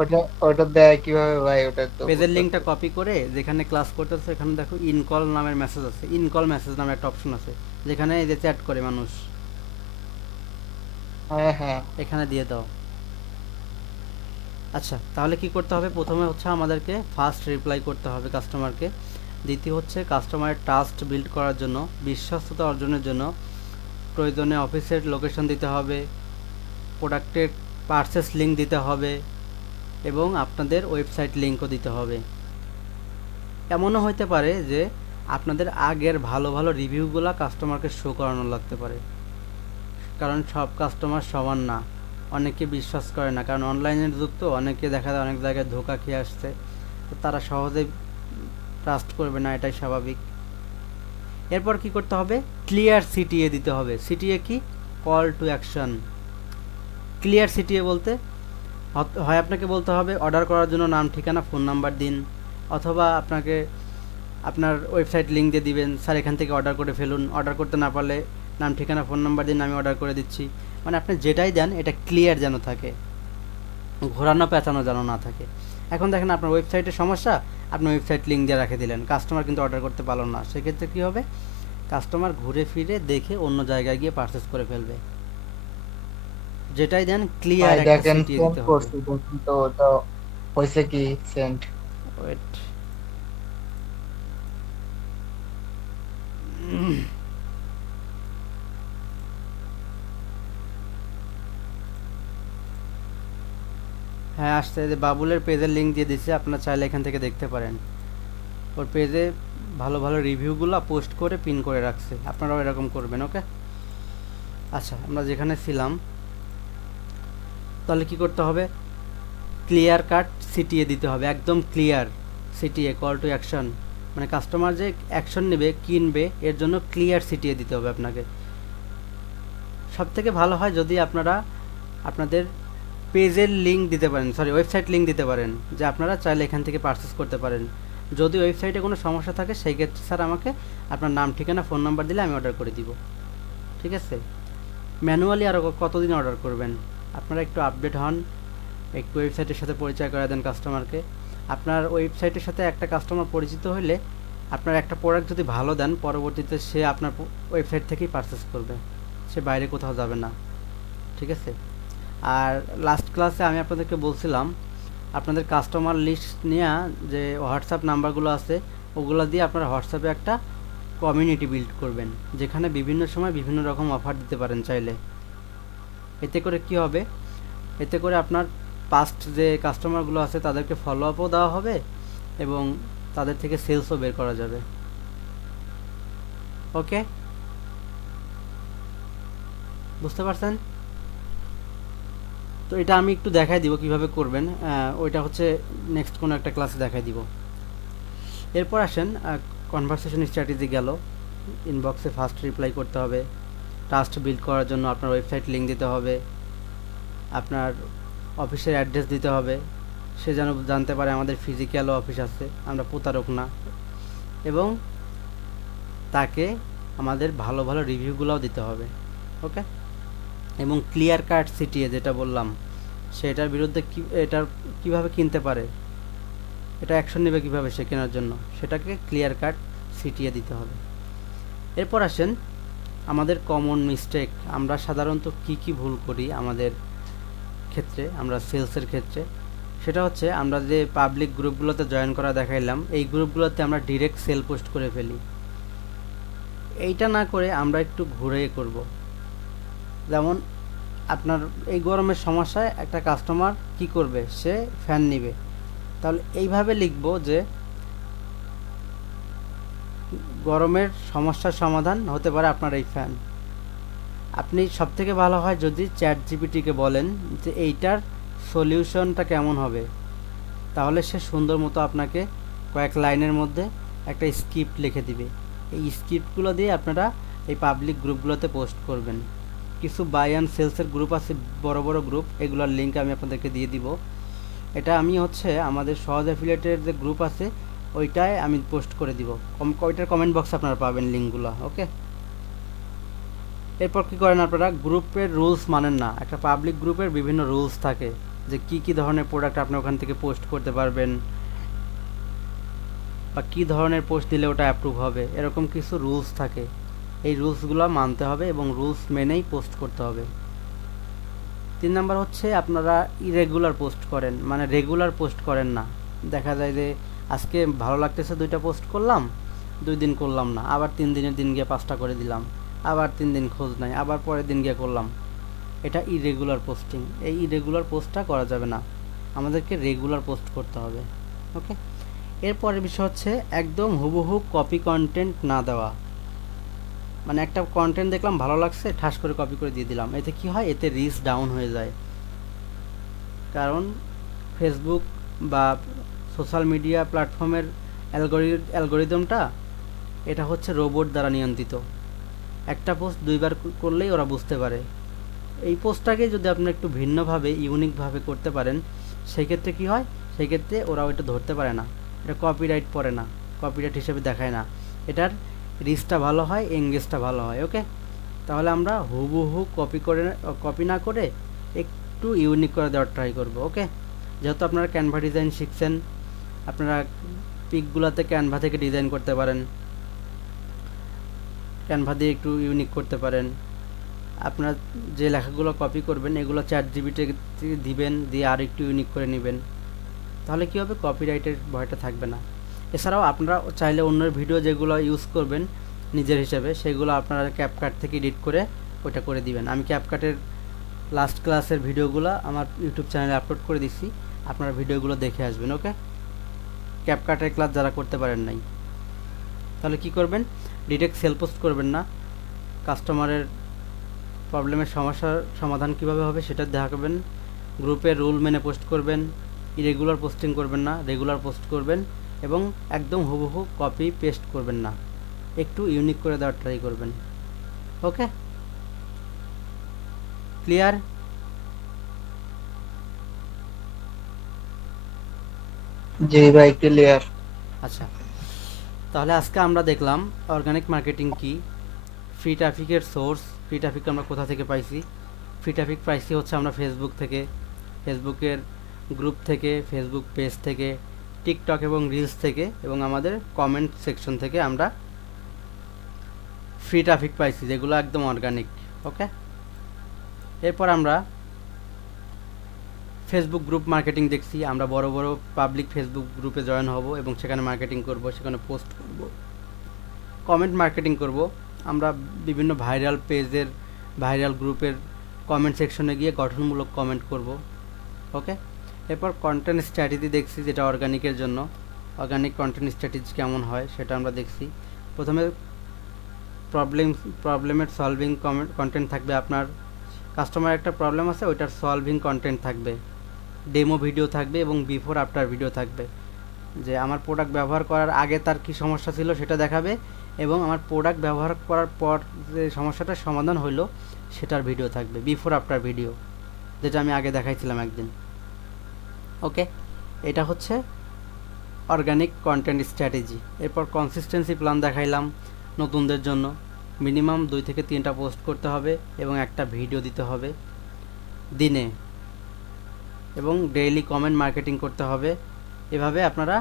ওটা ওটা দেয় কিভাবে ভাই? ওটা তো পেজের বুঝতে লিঙ্কটা পারছি। কপি করে যেখানে ক্লাস করতেছে এখানে দেখো ইনকল নামের মেসেজ আছে, ইনকল মেসেজ নামে একটা অপশন আছে যেখানে এই যে চ্যাট করে মানুষ, হ্যাঁ হ্যাঁ। এখানে দিয়ে দাও। আচ্ছা, তাহলে কি করতে হবে, প্রথমে হচ্ছে আমাদেরকে ফার্স্ট রিপ্লাই করতে হবে কাস্টমারকে। দ্বিতীয় হচ্ছে কাস্টমারের ট্রাস্ট বিল্ড করার জন্য, বিশ্বস্ততা অর্জনের জন্য প্রয়োজনে অফিসের লোকেশন দিতে হবে, প্রোডাক্টের পারচেস লিঙ্ক দিতে হবে এবং আপনাদের ওয়েবসাইট লিঙ্কও দিতে হবে। এমনও হতে পারে যে আপনাদের আগের ভালো ভালো রিভিউগুলো কাস্টমারকে শো করানো লাগতে পারে, কারণ সব কাস্টমার সমান না, অনেকে বিশ্বাস করে না, কারণ অনলাইনের যুগ তো, অনেকে দেখা যায় অনেক জায়গায় ধোঁকা খেয়ে আসছে, তো তারা সহজেই ট্রাস্ট করবে না, এটাই স্বাভাবিক। এরপর কি করতে হবে, ক্লিয়ার সিটিএ দিতে হবে। সিটিএ কি? Call to action. Clear CTA বলতে হয় আপনাকে বলতে হবে অর্ডার করার জন্য নাম, ঠিকানা, ফোন নাম্বার দিন, অথবা আপনাকে আপনার ওয়েবসাইট লিঙ্ক দিয়ে দিবেন, স্যার এখান থেকে অর্ডার করে ফেলুন, অর্ডার করতে না পারলে নাম, ঠিকানা, ফোন নাম্বার দিন, আমি অর্ডার করে দিচ্ছি। মানে আপনি যেটাই দেন এটা ক্লিয়ার যেন থাকে, ঘোরানো পেঁচানো যেন না থাকে। এখন দেখেন আপনার ওয়েবসাইটের সমস্যা, আপনি ওয়েবসাইট লিঙ্ক দিয়ে রেখে দিলেন, কাস্টমার কিন্তু অর্ডার করতে পারলো না, সেক্ষেত্রে কী হবে, কাস্টমার ঘুরে ফিরে দেখে অন্য জায়গায় গিয়ে পারচেস করে ফেলবে। যেটাই দেন ক্লিয়ার ভাই একটা দেখেন সিটিয়ে সেন্ড দিতে হবে। করছি, দেখুন তো ওটা হয়েছে কি সেন্ড? ওয়েট, হ্যাঁ আসছে, যে বাবুলের পেজের লিঙ্ক দিয়ে দিচ্ছি, আপনারা চাইলে এখান থেকে দেখতে পারেন। ওর পেজে ভালো ভালো রিভিউগুলো পোস্ট করে পিন করে রাখছে, আপনারাও এরকম করবেন। ওকে, আচ্ছা আমরা যেখানে ছিলাম, তাহলে কি করতে হবে? ক্লিয়ার কাট সিটিএ দিতে হবে, একদম clear CTA, call to action, মানে কাস্টমার যে অ্যাকশন নেবে কিনবে এর জন্য ক্লিয়ার সিটিএ দিতে হবে আপনাকে। সবথেকে ভালো হয় যদি আপনারা আপনাদের পেজের লিঙ্ক দিতে পারেন, সরি ওয়েবসাইট লিঙ্ক দিতে পারেন, যে আপনারা চাইলে এখান থেকে পারচেস করতে পারেন। যদি ওয়েবসাইটে কোনো সমস্যা থাকে সেই ক্ষেত্রে স্যার আমাকে আপনার নাম ঠিকানা ফোন নাম্বার দিলে আমি অর্ডার করে দিব, ঠিক আছে? ম্যানুয়ালি আরও কতদিন অর্ডার করবেন? আপনারা একটু আপডেট হন, একটু ওয়েবসাইটের সাথে পরিচয় করে দেন কাস্টমারকে। আপনার ওয়েবসাইটের সাথে একটা কাস্টমার পরিচিত হলে আপনার একটা প্রোডাক্ট যদি ভালো দেন, পরবর্তীতে সে আপনার ওয়েবসাইট থেকেই পারচেস করবে, সে বাইরে কোথাও যাবে না, ঠিক আছে? আর লাস্ট ক্লাসে আমি আপনাদেরকে বলছিলাম আপনাদের কাস্টমার লিস্ট নিয়ে যে হোয়াটসঅ্যাপ নাম্বারগুলো আছে ওগুলো দিয়ে আপনারা হোয়াটসঅ্যাপে একটা কমিউনিটি বিল্ড করবেন, যেখানে বিভিন্ন সময় বিভিন্ন রকম অফার দিতে পারেন চাইলে। এতে করে কি হবে? এতে করে আপনার পাস্ট যে কাস্টমারগুলো আছে তাদেরকে ফলো আপও দেওয়া হবে এবং তাদের থেকে সেলসও বের করা যাবে। ওকে, বুঝতে পারছেন? তো এটা আমি একটু দেখাই দিব কিভাবে করবেন, ওইটা হচ্ছে নেক্সট কোনো একটা ক্লাসে দেখাই দিব। এরপর আসেন কনভারসেশন স্ট্র্যাটেজি গেল, ইনবক্সে ফার্স্ট রিপ্লাই করতে হবে, ট্রাস্ট বিল্ড করার জন্য আপনার ওয়েবসাইট লিঙ্ক দিতে হবে, আপনার অফিসের অ্যাড্রেস দিতে হবে, সে যেন জানতে পারে আমাদের ফিজিক্যালও অফিস আছে, আমরা প্রতারক না, এবং তাকে আমাদের ভালো ভালো রিভিউগুলোও দিতে হবে। ওকে, এবং ক্লিয়ার কাট সিটিএ যেটা বললাম, সেটার বিরুদ্ধে এটার কীভাবে কিনতে পারে, এটা অ্যাকশন নেবে কীভাবে সে কেনার জন্য, সেটাকে ক্লিয়ার কাট সিটিএ দিতে হবে। এরপর আসেন আমাদের কমন মিস্টেক, আমরা সাধারণত কি ভুল করি আমাদের ক্ষেত্রে, আমরা সেলসের ক্ষেত্রে। সেটা হচ্ছে আমরা যে পাবলিক গ্রুপগুলোতে জয়েন করা দেখাইলাম, এই গ্রুপগুলোতে আমরা ডিরেক্ট সেল পোস্ট করে ফেলি। এইটা না করে আমরা একটু ঘুরে করব। যেমন আপনার এই গরমের সমস্যায় একটা কাস্টমার কি করবে, সে ফ্যান নেবে, তাহলে এইভাবে লিখব যে গরমের সমস্যার সমাধান হতে পারে আপনার এই ফ্যান। আপনি সবথেকে ভালো হয় যদি চ্যাট জিপিটিকে বলেন যে এইটার সলিউশনটা কেমন হবে, তাহলে সে সুন্দর মতো আপনাকে কয়েক লাইনের মধ্যে একটা স্ক্রিপ্ট লিখে দিবে। এই স্ক্রিপ্টগুলো দিয়ে আপনারা এই পাবলিক গ্রুপগুলোতে পোস্ট করবেন। কিছু বাই অ্যান্ড সেলসের গ্রুপ আছে, বড় বড় গ্রুপ, এগুলোর লিঙ্ক আমি আপনাদেরকে দিয়ে দিব। এটা আমি হচ্ছে আমাদের সহজ অ্যাফিলিয়েটের যে গ্রুপ আছে ওইটায় আমি পোস্ট করে দিব, ওইটার কমেন্ট বক্সে আপনারা পাবেন লিঙ্কগুলো। ওকে, এরপর কী করেন আপনারা, গ্রুপের রুলস মানেন না। একটা পাবলিক গ্রুপের বিভিন্ন রুলস থাকে, যে কী ধরনের প্রোডাক্ট আপনি ওখান থেকে পোস্ট করতে পারবেন বা কী ধরনের পোস্ট দিলে ওটা অ্যাপ্রুভ হবে, এরকম কিছু রুলস থাকে। এই রুলসগুলো মানতে হবে এবং রুলস মেনেই পোস্ট করতে হবে। 3 নাম্বার হচ্ছে আপনারা ইরেগুলার পোস্ট করেন, মানে রেগুলার পোস্ট করেন না। দেখা যায় যে আজকে ভালো লাগতেছে 2টা পোস্ট করলাম, 2 দিন করলাম না, আবার 3 দিনের দিন গিয়ে 5টা করে দিলাম, আবার 3 দিন খোঁজ নাই, আবার পরের দিন গিয়ে করলাম। এটা ইরেগুলার পোস্টিং। এই ইরেগুলার পোস্টটা করা যাবে না, আমাদেরকে রেগুলার পোস্ট করতে হবে। ওকে, এরপরের বিষয় হচ্ছে একদম হুবহু কপি কন্টেন্ট না দেওয়া। মানে একটা কন্টেন্ট দেখলাম ভালো লাগছে, ঠাস করে কপি করে দিয়ে দিলাম, এতে কি হয়, এতে রিচ ডাউন হয়ে যায়। কারণ ফেসবুক বা সোশ্যাল মিডিয়া প্ল্যাটফর্মের অ্যালগরিদমটা এটা হচ্ছে রোবট দ্বারা নিয়ন্ত্রিত। একটা পোস্ট 2বার করলেই ওরা বুঝতে পারে। এই পোস্টটাকে যদি আপনি একটু ভিন্নভাবে ইউনিকভাবে করতে পারেন, সেই ক্ষেত্রে কী হয়, সেই ক্ষেত্রে ওরা ওইটা ধরতে পারে না, এটা কপিরাইট পড়ে না, কপিরাইট হিসেবে দেখায় না, এটার রিচটা ভালো হয়, এঙ্গেজটা ভালো হয়। ওকে, তাহলে আমরা হুবহু কপি না করে একটু ইউনিক করে দেওয়ার ট্রাই করব। ওকে, যেহেতু আপনারা ক্যানভা ডিজাইন শিখছেন, আপনারা পিকগুলোতে ক্যানভা থেকে ডিজাইন করতে পারেন, ক্যানভা দিয়ে একটু ইউনিক করতে পারেন। আপনার যে লেখাগুলো কপি করবেন এগুলো চ্যাট জিপিটিতে দিবেন, দিয়ে আর একটু ইউনিক করে নেবেন, তাহলে কী হবে, কপিরাইটের ভয়টা থাকবে না। এছাড়াও আপনারা চাইলে অন্যের ভিডিও যেগুলো ইউজ করবেন নিজের হিসেবে, সেগুলো আপনারা ক্যাপকাট থেকে এডিট করে ওইটা করে দিবেন। আমি ক্যাপকাটের লাস্ট ক্লাসের ভিডিওগুলো আমার ইউটিউব চ্যানেলে আপলোড করে দিচ্ছি, আপনারা ভিডিওগুলো দেখে আসবেন। ওকে, ক্যাপকাটের ক্লাস যারা করতে পারেন নাই, তাহলে কি করবেন, ডিরেক্ট সেল পোস্ট করবেন না, কাস্টমারের প্রবলেমের সমস্যার সমাধান কিভাবে হবে সেটা দেখাবেন, গ্রুপের রুল মেনে পোস্ট করবেন, ইরেগুলার পোস্টিং করবেন না, রেগুলার পোস্ট করবেন, এবং একদম হুবহু কপি পেস্ট করবেন না, একটু ইউনিক করে দেওয়ার ট্রাই করবেন। ওকে, ক্লিয়ার? জি ভাই, ক্লিয়ার। আচ্ছা, তাহলে আজকে আমরা দেখলাম অর্গানিক মার্কেটিং কি, ফ্রি ট্রাফিকের সোর্স, ফ্রি ট্রাফিক আমরা কোথা থেকে পাইছি। ফ্রি ট্রাফিক পাইছি হচ্ছে আমরা ফেসবুক থেকে, ফেসবুকের গ্রুপ থেকে, ফেসবুক পেজ থেকে, টিকটক এবং রিলস থেকে, এবং আমাদের কমেন্ট সেকশন থেকে আমরা ফ্রি ট্রাফিক পাইছি, যেগুলো একদম অর্গানিক। ওকে, এরপর আমরা ফেসবুক গ্রুপ মার্কেটিং দেখছি, আমরা বড় বড় পাবলিক ফেসবুক গ্রুপে জয়েন হব এবং সেখানে মার্কেটিং করব, সেখানে পোস্ট করব, কমেন্ট মার্কেটিং করব, আমরা বিভিন্ন ভাইরাল পেজের, ভাইরাল গ্রুপের কমেন্ট সেকশনে গিয়ে গঠনমূলক কমেন্ট করব। ওকে, এরপর কন্টেন্ট স্ট্র্যাটেজি দেখছি, যেটা অর্গানিকের জন্য, অর্গানিক কন্টেন্ট স্ট্র্যাটেজি কেমন হয় সেটা আমরা দেখছি। প্রথমে প্রবলেমের সলভিং কন্টেন্ট থাকবে, আপনার কাস্টমার একটা প্রবলেম আছে ওইটার সলভিং কন্টেন্ট থাকবে, ডেমো ভিডিও থাকবে এবং বিফোর আফটার ভিডিও থাকবে, যে আমার প্রোডাক্ট ব্যবহার করার আগে তার কি সমস্যা ছিল সেটা দেখাবে, এবং আমার প্রোডাক্ট ব্যবহার করার পর যে সমস্যাটার সমাধান হইলো সেটার ভিডিও থাকবে, বিফোর আফটার ভিডিও, যেটা আমি আগে দেখাইছিলাম একদিন। ওকে, এটা হচ্ছে অর্গানিক কন্টেন্ট স্ট্র্যাটেজি। এরপর কনসিস্টেন্সি প্ল্যান দেখাইলাম নতুনদের জন্য, মিনিমাম 2 থেকে 3টা পোস্ট করতে হবে এবং একটা ভিডিও দিতে হবে দিনে, এবং ডেইলি কমেন্ট মার্কেটিং করতে হবে। এভাবে আপনারা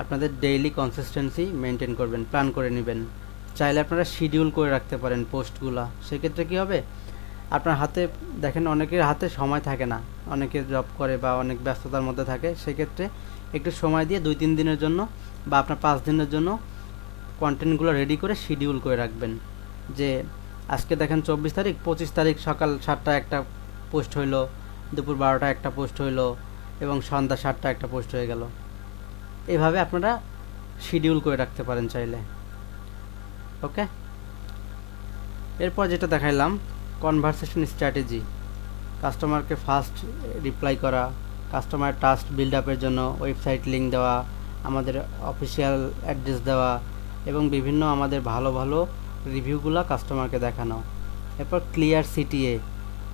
আপনাদের ডেইলি কনসিস্টেন্সি মেনটেন করবেন, প্ল্যান করে নেবেন। চাইলে আপনারা শিডিউল করে রাখতে পারেন পোস্টগুলো, সেক্ষেত্রে কী হবে, আপনার হাতে দেখেন অনেকের হাতে সময় থাকে না, অনেকে জব করে বা অনেক ব্যস্ততার মধ্যে থাকে, সেক্ষেত্রে একটু সময় দিয়ে 2-3 দিনের জন্য বা আপনার 5 দিনের জন্য কন্টেন্টগুলো রেডি করে শিডিউল করে রাখবেন, যে আজকে দেখেন 24 তারিখ, 25 তারিখ সকাল 7টায় একটা পোস্ট হইলো, দুপুর 12টায় একটা পোস্ট হইলো, এবং সন্ধ্যা 7টায় একটা পোস্ট হয়ে গেল। এইভাবে আপনারা শিডিউল করে রাখতে পারেন চাইলে। ওকে, এরপর যেটা দেখাইলাম কনভারসেশন স্ট্র্যাটেজি, কাস্টমারকে ফাস্ট রিপ্লাই করা, কাস্টমার ট্রাস্ট বিল্ড আপের জন্য ওয়েবসাইট লিঙ্ক দেওয়া, আমাদের অফিসিয়াল অ্যাড্রেস দেওয়া, এবং বিভিন্ন আমাদের ভালো ভালো রিভিউগুলো কাস্টমারকে দেখানো। এরপর clear CTA,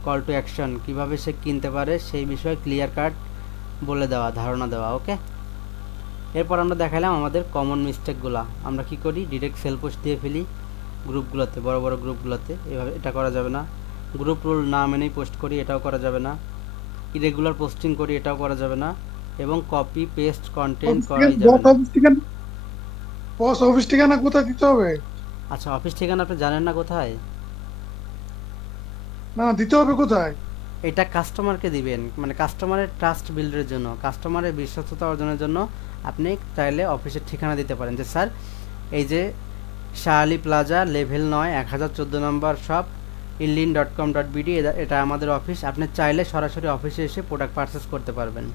call to action, কীভাবে সে কিনতে পারে সেই বিষয়ে ক্লিয়ার কাট বলে দেওয়া, ধারণা দেওয়া। ওকে, এরপর আমরা দেখালাম আমাদের কমন মিস্টেকগুলো, আমরা কি করি, ডিরেক্ট সেল পোস্ট দিয়ে ফেলি গ্রুপগুলোতে, বড় বড় গ্রুপগুলোতে, এভাবে এটা করা যাবে না। গ্রুপ রুল না মেনেই পোস্ট করি, এটাও করা যাবে না। ইরেগুলার পোস্টিং করি, এটাও করা যাবে না। এবং কপি পেস্ট কন্টেন্ট করাই যাবে না। বস অফিস ঠিকানা কোথায় দিতে হবে? আচ্ছা, অফিস ঠিকানা আপনি জানেন না কোথায়? না, দিতে হবে কোথায়? এটা কাস্টমারকে দিবেন, মানে কাস্টমারের ট্রাস্ট বিল্ডের জন্য, কাস্টমারের বিশ্বস্ততা অর্জনের জন্য আপনি চাইলে অফিসের ঠিকানা দিতে পারেন, যে স্যার এই যে শাহ আলী প্লাজা লেভেল 9 1014 নম্বর শপ inlin.com.bd, এটা আমাদের অফিস। আপনি চাইলে সরাসরি অফিসে এসে প্রোডাক্ট পারচেস করতে পারবেন।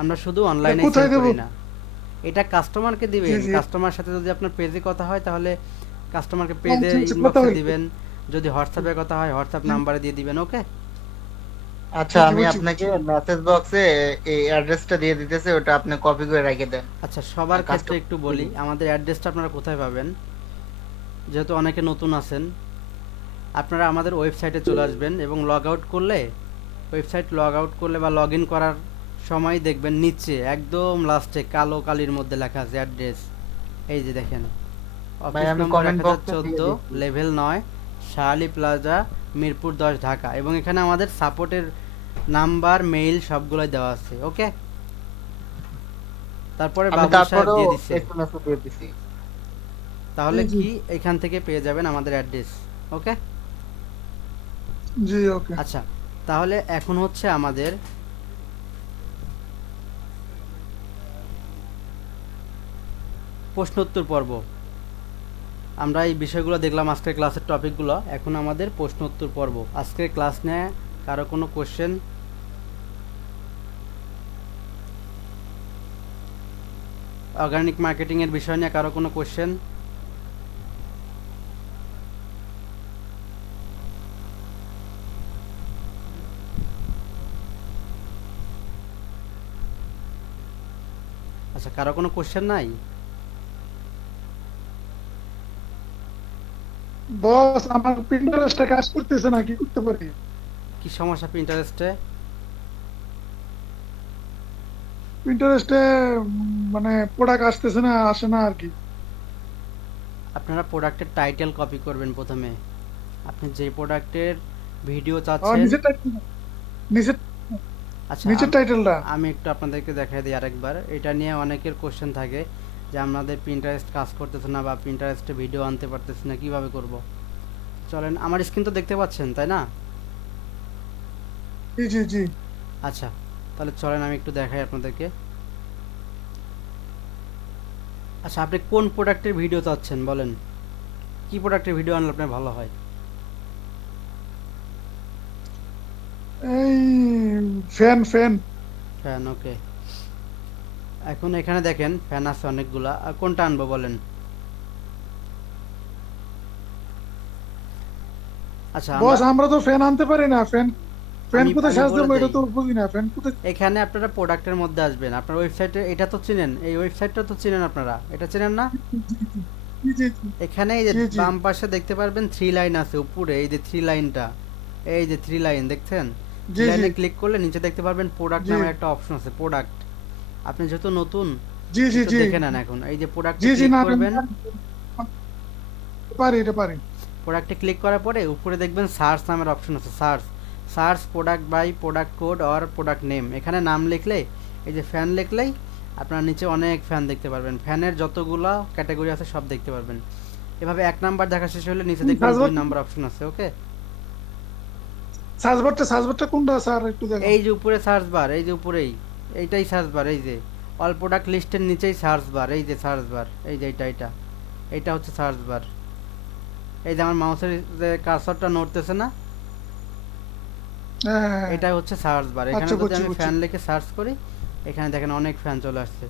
আমরা শুধু অনলাইনে সেল করি না, এটা কাস্টমারকে দিবেন। কাস্টমার সাথে যদি আপনার পেজে কথা হয় তাহলে কাস্টমারকে পেজে ইনবক্সে দিবেন, যদি হোয়াটসঅ্যাপে কথা হয় হোয়াটসঅ্যাপ নাম্বারে দিয়ে দিবেন। ওকে, আচ্ছা, আমি আপনাকে মেসেজ বক্সে এই অ্যাড্রেসটা দিয়ে দিতেছি, ওটা আপনি কপি করে রেখে দেন। আচ্ছা, সবার ক্ষেত্রে একটু বলি, আমাদের অ্যাড্রেসটা আপনারা কোথায় পাবেন, যেহেতু অনেকে নতুন আছেন, আপনারা আমাদের ওয়েবসাইটে চলে আসবেন এবং লগ আউট করলে, ওয়েবসাইট লগ আউট করলে বা লগ ইন করার সময় দেখবেন নিচে একদম লাস্টে কালো কালির মধ্যে লেখা আছে অ্যাড্রেস, এই যে দেখেন, অফিস নম্বর 1014 লেভেল 9 শাহ আলী প্লাজা মিরপুর 10 ঢাকা, এবং এখানে আমাদের সাপোর্টের নাম্বার মেইল সবগুলোই দেওয়া আছে। ওকে, তারপরে বাবু সাহেব দিয়ে দিছি, তাহলে কি এখান থেকে পেয়ে যাবেন আমাদের অ্যাড্রেস। ওকে, জি ওকে। আচ্ছা, তাহলে এখন হচ্ছে আমাদের প্রশ্নোত্তর পর্ব। আমরা এই বিষয়গুলো দেখলাম আজকের ক্লাসের টপিকগুলো, এখন আমাদের প্রশ্নোত্তর পর্ব। আজকের ক্লাস নিয়ে কারো কোনো কোশ্চেন? অর্গানিক মার্কেটিং এর বিষয় নিয়ে কারো কোনো কোশ্চেন? আচ্ছা, কারো কোনো কোশ্চেন নাই? বস আমার প্রিন্টারেস্টটা কাজ করতেছে না, কি করতে পারি? কি সমস্যা পিন্টারেস্টে? প্রিন্টারেস্টে মানে প্রোডাক্ট আসতেছে না, আসে না আর কি। আপনারা প্রোডাক্টের টাইটেল কপি করবেন প্রথমে। আপনি যে প্রোডাক্টের ভিডিও আর চাচ্ছেন। নিচের টাইটেল, নিচের আচ্ছা, নিচের টাইটেলটা। আমি একটু আপনাদেরকে দেখাই দিই আরেকবার। এটা নিয়ে অনেকের কোশ্চেন থাকে যে আমাদের পিন্টারেস্ট কাজ করতেছে না বা পিন্টারেস্টে ভিডিও আনতে পারতেছি না, কিভাবে করব। চলেন, আমার স্ক্রিন তো দেখতে পাচ্ছেন তাই না? জি জি জি। আচ্ছা, তাহলে চলেন আমি একটু দেখাই আপনাদেরকে। আচ্ছা, আপনি কোন প্রোডাক্টের ভিডিও চাচ্ছেন বলেন? কি প্রোডাক্টের ভিডিও আনলে আপনার ভালো হয়? এই ফ্যান ফ্যান। ফ্যান, ওকে। এখন এখানে দেখেন ফ্যান আছে অনেকগুলা, আর কোনটা আনবো বলেন? আচ্ছা, বস আমরা তো ফ্যান আনতে পারি না, ফ্যান ফ্যান আমি কোথায় আমি সার্চ বলে দেবো এটা দেই। তো বুঝি না, ফ্যান কোথায়? এখানে আপনারা প্রোডাক্টের মধ্যে আসবেন, আপনার ওয়েবসাইটে এটা তো চিনেন, এই ওয়েবসাইটটা তো চিনেন আপনারা, এটা চিনেন না? জি জি জি এখানে এই যে জি জি বাম পাশে দেখতে পারবেন থ্রি লাইন আছে উপরে, এই যে থ্রি লাইনটা, এই যে থ্রি লাইন দেখছেন? থ্রি জি জি লাইনে ক্লিক করলে নিচে দেখতে পারবেন প্রোডাক্ট জি নামে একটা অপশন আছে, প্রোডাক্ট। আপনি যেহেতু নতুন, জি জি একটু জি দেখে নেন। এখন এই যে প্রোডাক্টে জি জি ক্লিক না করবেন। পারি, এটা পারি। প্রোডাক্টে ক্লিক করার পরে উপরে দেখবেন সার্চ নামের অপশন আছে, search. Search product by product code or product name. এখানে নাম লিখলে, এই যে ফ্যান লিখলেই আপনার নিচে অনেক ফ্যান দেখতে পারবেন, ফ্যানের যতগুলো ক্যাটাগরি আছে সব দেখতে পারবেন। এভাবে এক নাম্বার দেখা শেষ হলে নিচে দেখবেন দুই নাম্বার অপশন আছে, ওকে? সার্চবারটা কোনটা স্যার একটু দেখো। এই যে উপরে সার্চ বার, এই যে উপরেই, এইটাই সার্চ বার। এই যে অল প্রোডাক্ট লিস্টের নিচেই সার্চ বার, এই যে সার্চ বার, এই যে এইটা হচ্ছে সার্চ বার। এই যে আমার মাউসের যে কার্সরটা নড়তেছে না, হ্যাঁ হ্যাঁ, হ্যাঁ। এটা হচ্ছে সার্চ বার। এখানে আচ্ছা যদি বুঝছি আমি বুঝছি। ফ্যান লিখে সার্চ করি, এখানে দেখেন অনেক ফ্যান চলে আসছে।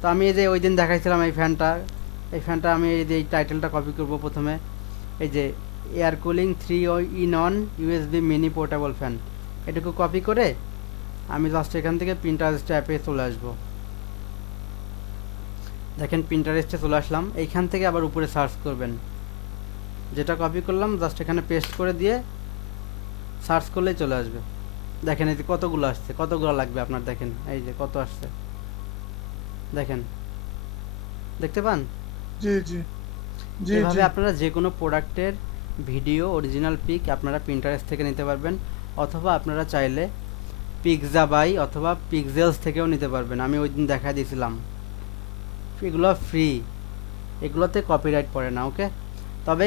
তো আমি এই যে ওই দিন দেখাইছিলাম এই ফ্যানটা আমি এই যে এই টাইটেলটা কপি করব প্রথমে। এই যে air cooling 3 in 1 USB mini portable fan, এটুকু কপি করে আমি জাস্ট এখান থেকে পিন্টারেস্ট অ্যাপে চলে আসব। দেখেন পিন্টারেস্টে চলে আসলাম। এইখান থেকে আবার উপরে সার্চ করবেন, যেটা কপি করলাম জাস্ট এখানে পেস্ট করে দিয়ে সার্চ করলেই চলে আসবে। দেখেন এই যে কতগুলো আসছে, কতগুলো লাগবে আপনার, দেখেন এই যে কত আসছে, দেখেন, দেখতে পান? জি জি জি জি এভাবে আপনারা যে কোনো প্রোডাক্টের ভিডিও অরিজিনাল পিক আপনারা পিন্টারেস্ট থেকে নিতে পারবেন, অথবা আপনারা চাইলে পিক্সাবাই অথবা পিক্সেলস থেকেও নিতে পারবেন। আমি ওই দিন দেখা দিয়েছিলাম, এগুলো ফ্রি, এগুলোতে কপিরাইট পড়ে না, ওকে? তবে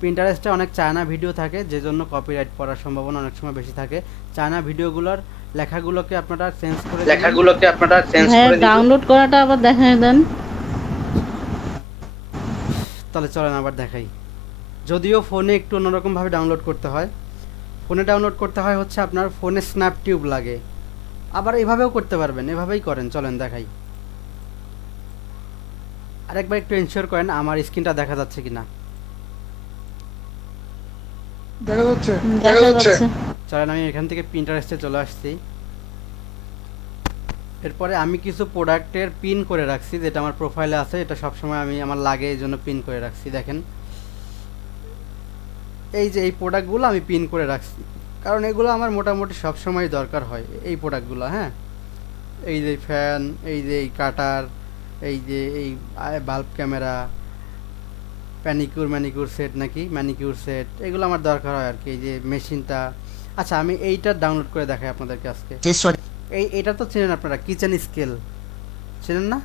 পিন্টারেস্টে অনেক চায়না ভিডিও থাকে, যে জন্য কপিরাইট পড়ার সম্ভাবনা অনেক সময় বেশি থাকে। চায়না ভিডিওগুলোর লেখাগুলোকে আপনারা চেঞ্জ করে দিবেন। লেখাগুলোকে আপনারা চেঞ্জ হ্যাঁ, করে দিবেন। ডাউনলোড করাটা আবার দেখায় দেন। তাহলে চলেন আবার দেখাই। যদিও ফোনে একটু অন্যরকমভাবে ডাউনলোড করতে হয়। ফোনে ডাউনলোড করতে হয় হচ্ছে আপনার ফোনে স্ন্যাপ টিউব লাগে। আবার এভাবেও করতে পারবেন, এভাবেই করেন, চলেন দেখাই। আরেকবার একটু এনশিওর করেন আমার স্ক্রিনটা দেখা যাচ্ছে কিনা। দেখা যাচ্ছে। দেখা যাচ্ছে। চলেন আমি এখান থেকে পিন্টারেস্টে চলে আসছি। এরপরে আমি কিছু প্রোডাক্টের পিন করে রাখছি, যেটা আমার প্রোফাইলে আছে, এটা সবসময় আমি আমার লাগে এই জন্য পিন করে রাখছি। দেখেন এই যে এই প্রোডাক্টগুলো আমি পিন করে রাখছি, কারণ এগুলো আমার মোটামুটি সবসময় দরকার হয়, এই প্রোডাক্টগুলো। হ্যাঁ, এই যে ফ্যান, এই যে এই কাটার, এই যে এই বাল্ব ক্যামেরা, ম্যানিকিউর সেট, নাকি ম্যানিকিউর সেট, এগুলো আমার দরকার হয় আর কি, এই যে মেশিনটা। আচ্ছা, আমি এইটা ডাউনলোড করে দেখাই আপনাদেরকে আজকে। এটা তো চেনেন আপনারা, কিচেন স্কেল চেনেন না?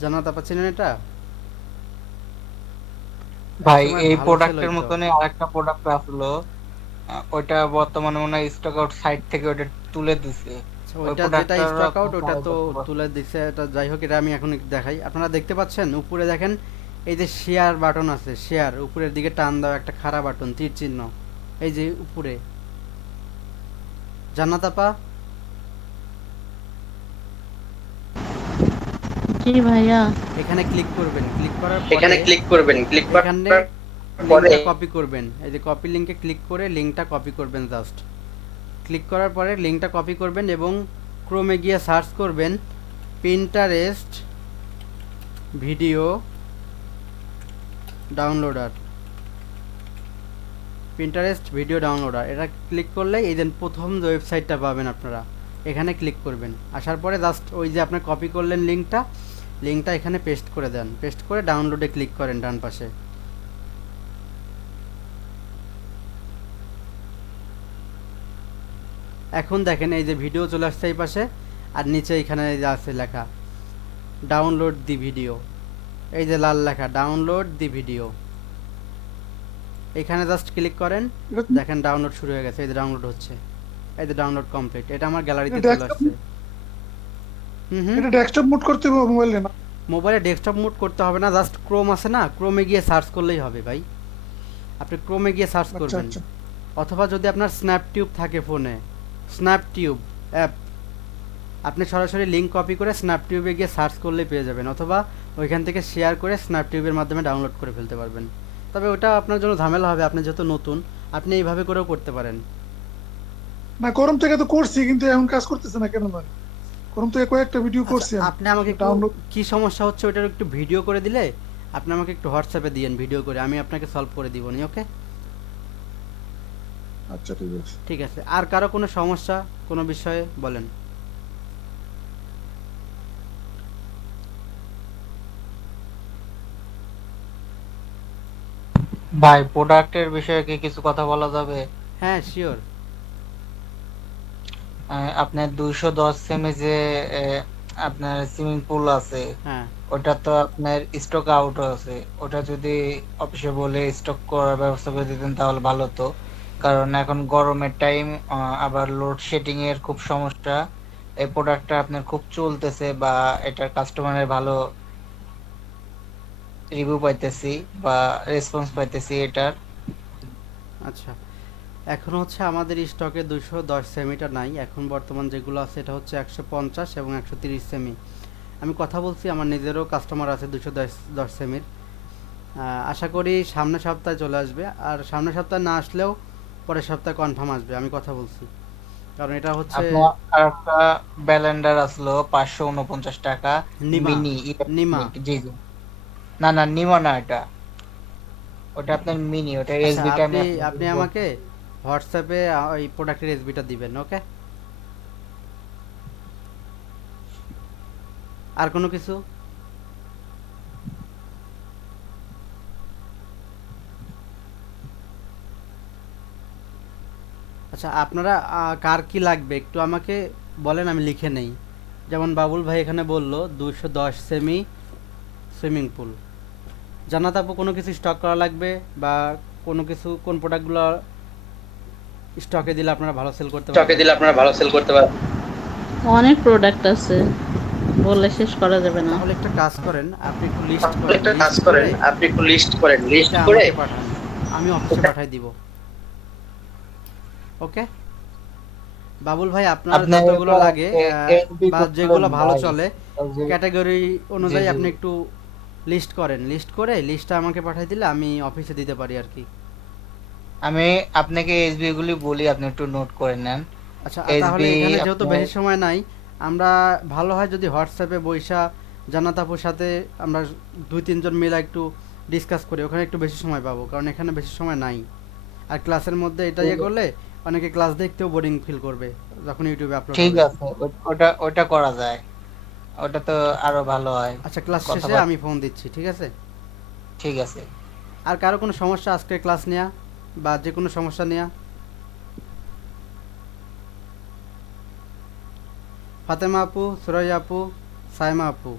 জানা তারপর চেনেন এটা? ভাই একসময় এই ভালো ছিল প্রোডাক্টের তো। মতনই আরেকটা প্রোডাক্ট আসলো, ওইটা বর্তমানে মনে হয় স্টক আউট সাইট থেকে ওইটা তুলে দিছে। আচ্ছা, ওই ওইটা যেটা প্রোডাক্টটার স্টক আউট আপনি ওটা try তো করতে পারেন। তুলে দিচ্ছে, এটা যাই হোক, এটা আমি এখন একটু দেখাই। আপনারা দেখতে পাচ্ছেন উপরে দেখেন এই যে শেয়ার বাটন আছে, শেয়ার উপরের দিকে টান দাও, একটা খাড়া বাটন তীর চিহ্ন, এই যে উপরে। জান্নাত আপা, জি ভাইয়া। এখানে ক্লিক করবেন, ক্লিক করার এখানে পরে ক্লিক করবেন, ক্লিক এখানে করার পরে লিঙ্কটা কপি করবেন। এই যে কপি লিঙ্কে ক্লিক করে লিঙ্কটা কপি করবেন। জাস্ট ক্লিক করার পরে লিঙ্কটা কপি করবেন এবং ক্রোমে গিয়ে সার্চ করবেন Pinterest video downloader. Pinterest video downloader এটা ক্লিক করলে এই যে প্রথম যে ওয়েবসাইটটা পাবেন আপনারা, এখানে ক্লিক করবেন। আসার পরে জাস্ট ওই যে আপনি কপি করলেন লিঙ্কটা এখানে পেস্ট করে দেন। পেস্ট করে ডাউনলোডে ক্লিক করেন ডান পাশে। এখন দেখেন এই যে ভিডিও চলে আসছে এই পাশে, আর নিচে এখানে এই যে আছে লেখা ডাউনলোড দি ভিডিও। এই যে লাল লেখা ডাউনলোড দি ভিডিও, এখানে জাস্ট ক্লিক করেন। দেখেন ডাউনলোড শুরু হয়ে গেছে, এই যে ডাউনলোড হচ্ছে, এই যে ডাউনলোড কমপ্লিট। এটা আমার গ্যালারিতে চলে আসছে। এটা ডেস্কটপ মোড করতে হবে মোবাইলে না? মোবাইলে ডেস্কটপ মোড করতে হবে না, জাস্ট ক্রোম আছে না, ক্রোমে গিয়ে সার্চ করলেই হবে ভাই। আপনি ক্রোমে গিয়ে সার্চ আচ্ছা করবেন, আচ্ছা অথবা যদি আপনার স্ন্যাপটিউব থাকে ফোনে, স্ন্যাপটিউব অ্যাপ, আপনি সরাসরি লিঙ্ক কপি করে স্ন্যাপটিউবে গিয়ে সার্চ করলেই পেয়ে যাবেন, অথবা ওইখান থেকে শেয়ার করে স্ন্যাপটিউবের মাধ্যমে ডাউনলোড করে ফেলতে পারবেন। তবে ওটা আপনার জন্য ঝামেলা হবে, আপনি যেহেতু নতুন, আপনি এইভাবে করেও করতে পারেন। না, করম থেকে তো করছি কিন্তু এখন কাজ করতেছে না কেন জানি। করম থেকে কয়েকটা ভিডিও করছি আচ্ছা, আমি। আপনি আমাকে একটু ডাউনলোড কি সমস্যা হচ্ছে ওটার একটু ভিডিও করে দিলে, আপনি আমাকে একটু হোয়াটসঅ্যাপে দিয়েন ভিডিও করে, আমি আপনাকে সলভ করে দিব নি। ওকে, আচ্ছা ঠিক আছে। ঠিক আছে। আর কারো কোনো সমস্যা কোনো বিষয়ে বলেন। ভাই প্রোডাক্টের বিষয়ে কি কিছু কথা বলা যাবে? হ্যাঁ শিওর। আপনার 210 সেমি যে আপনার সুইমিং পুল আছে, হ্যাঁ ওটা তো আপনার স্টক আউট আছে। ওটা যদি অফিসে বলে স্টক করার ব্যবস্থা করে দিতেন তাহলে ভালো হতো। কারণ এখন গরমের টাইম, আবার লোডশেডিং এর খুব সমস্যা। এই প্রোডাক্টটা আপনার খুব চলতেছে বা এটার কাস্টমারের ভালো রিভিউ পাইতেছি বা রেসপন্স পাইতেছি এটার। আচ্ছা, এখন হচ্ছে আমাদের স্টকে 210 সেমিটা নাই। এখন বর্তমান যেগুলো আছে এটা হচ্ছে 150 এবং 130 সেমি। আমি কথা বলছি, আমার নিজেরও কাস্টমার আছে 210 সেমির। আশা করি সামনের সপ্তাহে চলে আসবে, আর সামনের সপ্তাহে না আসলেও পরের সপ্তাহে কনফার্ম আসবে, আমি কথা বলছি। কারণ এটা হচ্ছে আপনার আরেকটা ব্যালেন্ডার আসলো 549 টাকা, নিমা, মিনি নিমা। ইলেকট্রিক। জি জি। না না, নিমা না, এটা ওটা আপনার মিনি, ওটা আচ্ছা, এসবিটা আমি আপনি আপনাকে আমাকে হোয়াটসঅ্যাপে ওই প্রোডাক্টের এসবিটা দিবেন। ওকে, আর কোনো কিছু? আচ্ছা, আপনারা কার কি লাগবে একটু আমাকে বলেন, আমি লিখে নেই। যেমন বাবুল ভাই এখানে বলল 210 সেমি সুইমিং পুল। জান্নাত আপু কোনো কিছু স্টক করা লাগবে, বা কোনো কিছু কোন প্রোডাক্টগুলো স্টকে দিলে আপনারা ভালো সেল করতে স্টকে পারবেন? দিলে আপনারা ভালো সেল করতে পারবেন। অনেক প্রোডাক্ট আছে, বললে শেষ করা যাবে না। তাহলে একটা কাজ করেন, আপনি একটু লিস্ট তাহলে করেন, একটা কাজ লিস্ট করেন, করে আপনি একটু লিস্ট করেন, লিস্ট এটা করে আমাকে পাঠান, আমি অফিসে পাঠিয়ে দিব। ওকে বাবুল ভাই, আপনার আপনার যতগুলো এটা লাগে SB বা করতে যেগুলো ভালো ভাই। চলে ওই যে- ক্যাটাগরি অনুযায়ী জি, জি। আপনি একটু লিস্ট করেন, লিস্ট করে লিস্টটা আমাকে পাঠিয়ে দিলে আমি অফিসে দিতে পারি আর কি। আমি আপনাকে এসবি গুলি বলি, আপনি একটু নোট করে নেন। আচ্ছা, তাহলে এসবি এখানে যেহেতু আপনার বেশি সময় নাই, আমরা ভালো হয় যদি হোয়াটসঅ্যাপে বইসা জান্নাত আপুর সাথে আমরা 2-3 জন মিলে একটু ডিসকাস করি, ওখানে একটু বেশি সময় পাবো, কারণ এখানে বেশি সময় নাই। আর ক্লাসের মধ্যে এটা ইয়ে করলে অনেকে ক্লাস দেখতেও বোরিং ফিল করবে যখন ইউটিউবে আপলোড ঠিক হবে। আছে, ওটা ওটা করা যায়। ওটা তো আরো ভালো হয়। আচ্ছা, ক্লাস শেষে কথাবার্তা আমি ফোন দিচ্ছি, ঠিক আছে? ঠিক আছে। আর কারো কোনো সমস্যা আজকে ক্লাস নেওয়া বা যে কোনো সমস্যা নেওয়া? ফাতেমা আপু, সুরাইয়া আপু, সাইমা আপু।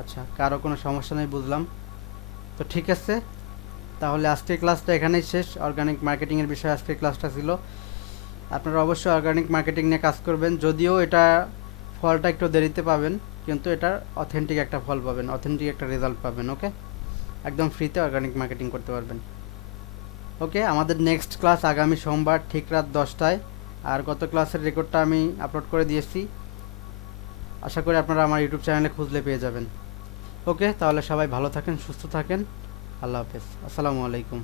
আচ্ছা, কারো কোনো সমস্যা নেই, বুঝলাম। তো ঠিক আছে, তাহলে আজকের ক্লাসটা এখানেই শেষ। অর্গানিক মার্কেটিংয়ের বিষয়ে আজকের ক্লাসটা ছিল। আপনারা অবশ্যই অর্গানিক মার্কেটিং নিয়ে কাজ করবেন, যদিও এটা ফলটা একটু দেরিতে পাবেন, কিন্তু এটার অথেন্টিক একটা ফল পাবেন, অথেন্টিক একটা রেজাল্ট পাবেন। ওকে, একদম ফ্রিতে অর্গানিক মার্কেটিং করতে পারবেন। ওকে, আমাদের নেক্সট ক্লাস আগামী সোমবার ঠিক রাত 10টায় আর গত ক্লাসের রেকর্ডটা আমি আপলোড করে দিয়েছি, আশা করি আপনারা আমার ইউটিউব চ্যানেলে খুঁজলে পেয়ে যাবেন। ওকে, তাহলে সবাই ভালো থাকেন, সুস্থ থাকেন, আল্লাহ হাফেজ, আসসালামু আলাইকুম।